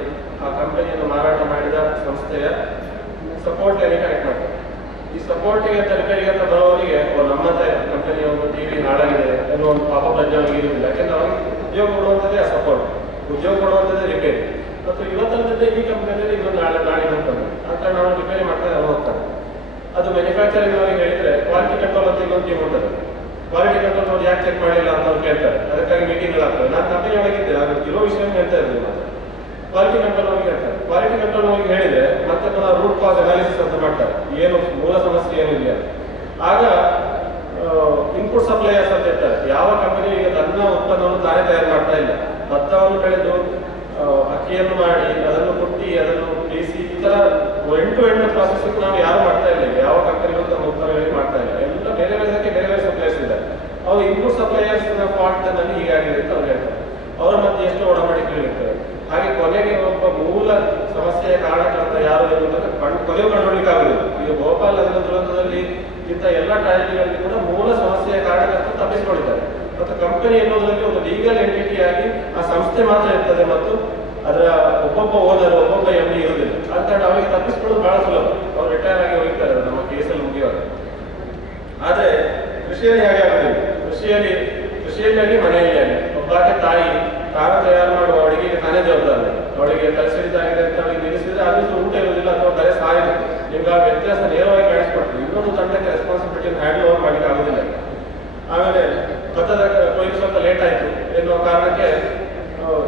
ಆ ಕಂಪನಿಯನ್ನು ಮಾರಾಟ ಮಾಡಿದ ಸಂಸ್ಥೆಯ ಸಪೋರ್ಟ್ ಲೈನಿಗೆ ಕನೆಕ್ಟ್ ಮಾಡ್ತಾರೆ. ಈ ಸಪೋರ್ಟಿಗೆ ಅಂತ ರಿಪೇರಿಗೆ ಅಂತ ಬರೋವರಿಗೆ ನಮ್ಮಂತೆ ಕಂಪನಿಯ ಒಂದು ಟಿವಿ ಹಾಳಾಗಿದೆ ಅನ್ನೋ ಒಂದು ಪಾಪ ಪ್ರಜ್ಞಾನಿಗೆ ಇರುವುದಿಲ್ಲ. ಯಾಕೆಂದ್ರೆ ಅವರಿಗೆ ಉದ್ಯೋಗ ಕೊಡುವಂಥದ್ದೇ ಆ ಸಪೋರ್ಟ್, ಉದ್ಯೋಗ ಕೊಡುವಂಥದ್ದೇ ರಿಪೇರಿ. ಮತ್ತು ಇವತ್ತಂತದ್ದೇ ಈ ಕಂಪನಿಯಲ್ಲಿ ಇನ್ನೊಂದು ನಾಳೆ ಹೋಗ್ತಾನೆ ಅಂತ ನಾವು ರಿಪೇರಿ ಮಾಡ್ತಾರೆ, ಅವ್ರು ಹೋಗ್ತಾರೆ. ಅದು ಮ್ಯಾನುಫ್ಯಾಕ್ಚರಿಂಗ್ ಅವರಿಗೆ ಹೇಳಿದ್ರೆ ಕ್ವಾಲಿಟಿ ಕಂಟ್ರೋಲ್ ಅಂತ ಇನ್ನೊಂದು ಟೀಮ್ ಉಂಟದು. ಕ್ವಾಲಿಟಿ ಕಂಟ್ರೋಲ್ ನೋಡಿ ಯಾಕೆ ಚೆಕ್ ಮಾಡಿಲ್ಲ ಅಂತ ಅವ್ರು ಕೇಳ್ತಾರೆ. ಅದಕ್ಕಾಗಿ ಮೀಟಿಂಗ್ಗಳಾಗ್ತವೆ. ನಾನು ಕಂಪನಿ ಒಳಗಿದ್ದೆ, ನಾನು ಇರೋ ವಿಷಯ ಹೇಳ್ತಾ ಇದ್ದೀನಿ. ಮಾತ್ರ ಕ್ವಾಲಿಟಿ ಕಂಟ್ರೋಲ್ ಅವ್ರಿಗೆ ಹೇಳ್ತಾರೆ. ಕ್ವಾಲಿಟಿ ಕಂಟ್ರೋಲ್ ಅವ್ರಿಗೆ ಹೇಳಿದ್ರೆ ಮತ್ತೆ ಪುನಃ ರೂಟ್ ಕಾಸ್ ಅನಾಲಿಸಿಸ್ ಅಂತ ಮಾಡ್ತಾರೆ, ಏನು ಮೂಲ ಸಮಸ್ಯೆ ಏನಿಲ್ಲ. ಆಗ ಇನ್ಪುಟ್ ಸಪ್ಲೈಯರ್ಸ್ ಅಂತ ಇರ್ತಾರೆ. ಯಾವ ಕಂಪನಿ ಈಗ ತನ್ನ ಉತ್ಪನ್ನವನ್ನು ತಾನೇ ತಯಾರು ಮಾಡ್ತಾ ಇಲ್ಲ, ಭತ್ತವನ್ನು ಬೆಳೆದು ಅಕ್ಕಿಯನ್ನು ಮಾಡಿ ಅದನ್ನು ಕುಟ್ಟಿ ಅದನ್ನು ಬೇಯಿಸಿ ಈ ತರ ಎಂಟು ಪ್ರಾಸೆಸಿಂಗ್ ನಾವು ಯಾರು ಮಾಡ್ತಾ ಇಲ್ಲ. ಯಾವ ಕಂಪನಿಗಳು ತಮ್ಮ ಉತ್ಪನ್ನಗಳಿಗೆ ಮಾಡ್ತಾ ಇಲ್ಲ. ಎಲ್ಲ ಬೇರೆ ಬೇರೆ ಸಪ್ಲೈಯರ್ಸ್ ಇದ್ದಾರೆ. ಅವ್ರು ಇನ್ಪುಟ್ ಸಪ್ಲೈಯರ್ಸ್ ಫಾಲ್ಟ್ ನಲ್ಲಿ ಹೀಗಾಗಿದೆ ಅಂತ ಅವ್ರು ಹೇಳ್ತಾರೆ. ಅವರ ಮತ್ತೆ ಎಷ್ಟು ಒಡಂಬಡಿಕೆಗಳಿರ್ತವೆ. ಹಾಗೆ ಕೊನೆಗೆ ಒಬ್ಬ ಮೂಲ ಸಮಸ್ಯೆಯ ಕಾರಣಕರ್ತ ಯಾರು ಕೊನೆಗೂ ಕಂಡುಹಿಡಿಯಲಿಕ್ಕೆ ಆಗುದಿಲ್ಲ. ಈಗ ಭೋಪಾಲ್ ಅದರ ದುರಂತದಲ್ಲಿ ಇಂಥ ಎಲ್ಲ ಟ್ರಾಜಿಡಿಗಳಲ್ಲಿ ಕೂಡ ಮೂಲ ಸಮಸ್ಯೆಯ ಕಾರಣಕರ್ತ ತಪ್ಪಿಸಿಕೊಂಡಿದ್ದಾರೆ. ಮತ್ತು ಕಂಪನಿ ಎನ್ನುವುದರಲ್ಲಿ ಒಂದು ಲೀಗಲ್ ಎಂಟಿಟಿ ಆಗಿ ಆ ಸಂಸ್ಥೆ ಮಾತ್ರ ಇರ್ತದೆ ಮತ್ತು ಅದರ ಒಬ್ಬೊಬ್ಬ ಓನರ್ ಒಬ್ಬೊಬ್ಬ MD ಇರುವುದಿಲ್ಲ. ಆದ ಕಾರಣ ಅವರಿಗೆ ತಪ್ಪಿಸಿಕೊಳ್ಳೋದು ಬಹಳ ಸುಲಭ. ಅವ್ರು ರಿಟೈರ್ ಆಗಿ ಹೋಗ್ತಾರೆ ನಮ್ಮ ಕೇಸಲ್ಲಿ ಮುಗಿಯುವಾಗ. ಆದರೆ ಕೃಷಿಯಲ್ಲಿ ಹಾಗೆ ಆಗುದಿಲ್ಲ. ಕೃಷಿಯಲ್ಲಿ ಮನೆಯಲ್ಲಿ ಆಗಿ ಒಬ್ಬಾಕೆ ತಾಯಿ ತಾನು ತಯಾರು ಮಾಡುವ ಅಡಿಗೆಗೆ ತಾನೇ ಜವಾಬ್ದಾರಿ. ಅವಳಿಗೆ ಕಲಸಿಡಿದಾಗಿದೆ ಅಂತ ಅವಳಿಗೆ ನಿಲ್ಲಿಸಿದ್ರೆ ಅದು ಊಟ ಇರುವುದಿಲ್ಲ ಅಥವಾ ಬರೀ ಸಾಯಿದೆ. ನಿಮ್ಗೆ ಆ ವ್ಯತ್ಯಾಸ ನೇರವಾಗಿ ಕಾಣಿಸ್ಕೊಡ್ತೀವಿ. ಇನ್ನೊಂದು ತಂಡಕ್ಕೆ ರೆಸ್ಪಾನ್ಸಿಬಿಲಿಟಿಯನ್ನು ಹ್ಯಾಂಡಲ್ ಓವರ್ ಮಾಡಲಿಕ್ಕೆ ಆಗುದಿಲ್ಲ. ಆಮೇಲೆ ಭತ್ತದ ಕೊಯ್ಲು ಸ್ವಲ್ಪ ಲೇಟ್ ಆಯಿತು ಎನ್ನುವ ಕಾರಣಕ್ಕೆ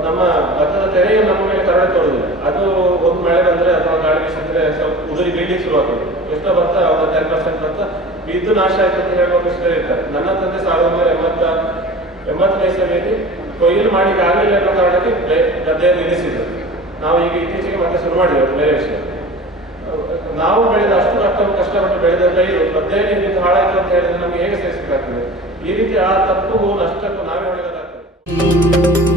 ನಮ್ಮ ಭತ್ತದ ತೆರೆಯು ನಮ್ಮ ಮೇಲೆ ಕರಡೆ ತೋರುದಿಲ್ಲ. ಅದು ಒಂದು ಮಳೆ ಬಂದರೆ ಅಥವಾ ಗಾಳಿ ಬೀಸಿದ್ರೆ ಸ್ವಲ್ಪ ಉದುರಿ ಬೀಳ್ಲಿಕ್ಕೆ ಶುರುವಾಗ್ತದೆ. ಎಷ್ಟೋ ಭತ್ತ ಅವರ 10% ಭತ್ತ ಬಿದ್ದು ನಾಶ ಆಯ್ತು ಅಂತ ಹೇಳುವ ಕೃಷಿಕರು ಇರ್ತಾರೆ. ನನ್ನ ತಂದೆ 1980ನೇ ಇಸವಿಯಲ್ಲಿ ಕೊಯ್ಲು ಮಾಡಿಗೆ ಆಗಲಿಲ್ಲ ಅನ್ನೋ ಕಾರಣಕ್ಕೆ ಗದ್ದೆಯನ್ನು ನಿಲ್ಲಿಸಿದ್ರು. ನಾವು ಈಗ ಇತ್ತೀಚೆಗೆ ಮತ್ತೆ ಶುರು ಮಾಡಿದ್ದೇವೆ, ಬೇರೆ ವಿಷಯ. ನಾವು ಬೆಳೆದ ಅಷ್ಟು ಕಷ್ಟಪಟ್ಟು ಬೆಳೆದ ರೈಲು ಗದ್ದೆಯಲ್ಲಿ ನಿಂತು ಹಾಳಾಯ್ತು ಅಂತ ಹೇಳಿದ್ರೆ ನಮಗೆ ಹೇಗೆ ಸೇರಿಸಬೇಕಾಗ್ತದೆ? ಈ ರೀತಿ ಆ ತಪ್ಪು ನಷ್ಟಕ್ಕೂ ನಾವೇ ಹೊಡೆಯೋದಾಗ್ತದೆ.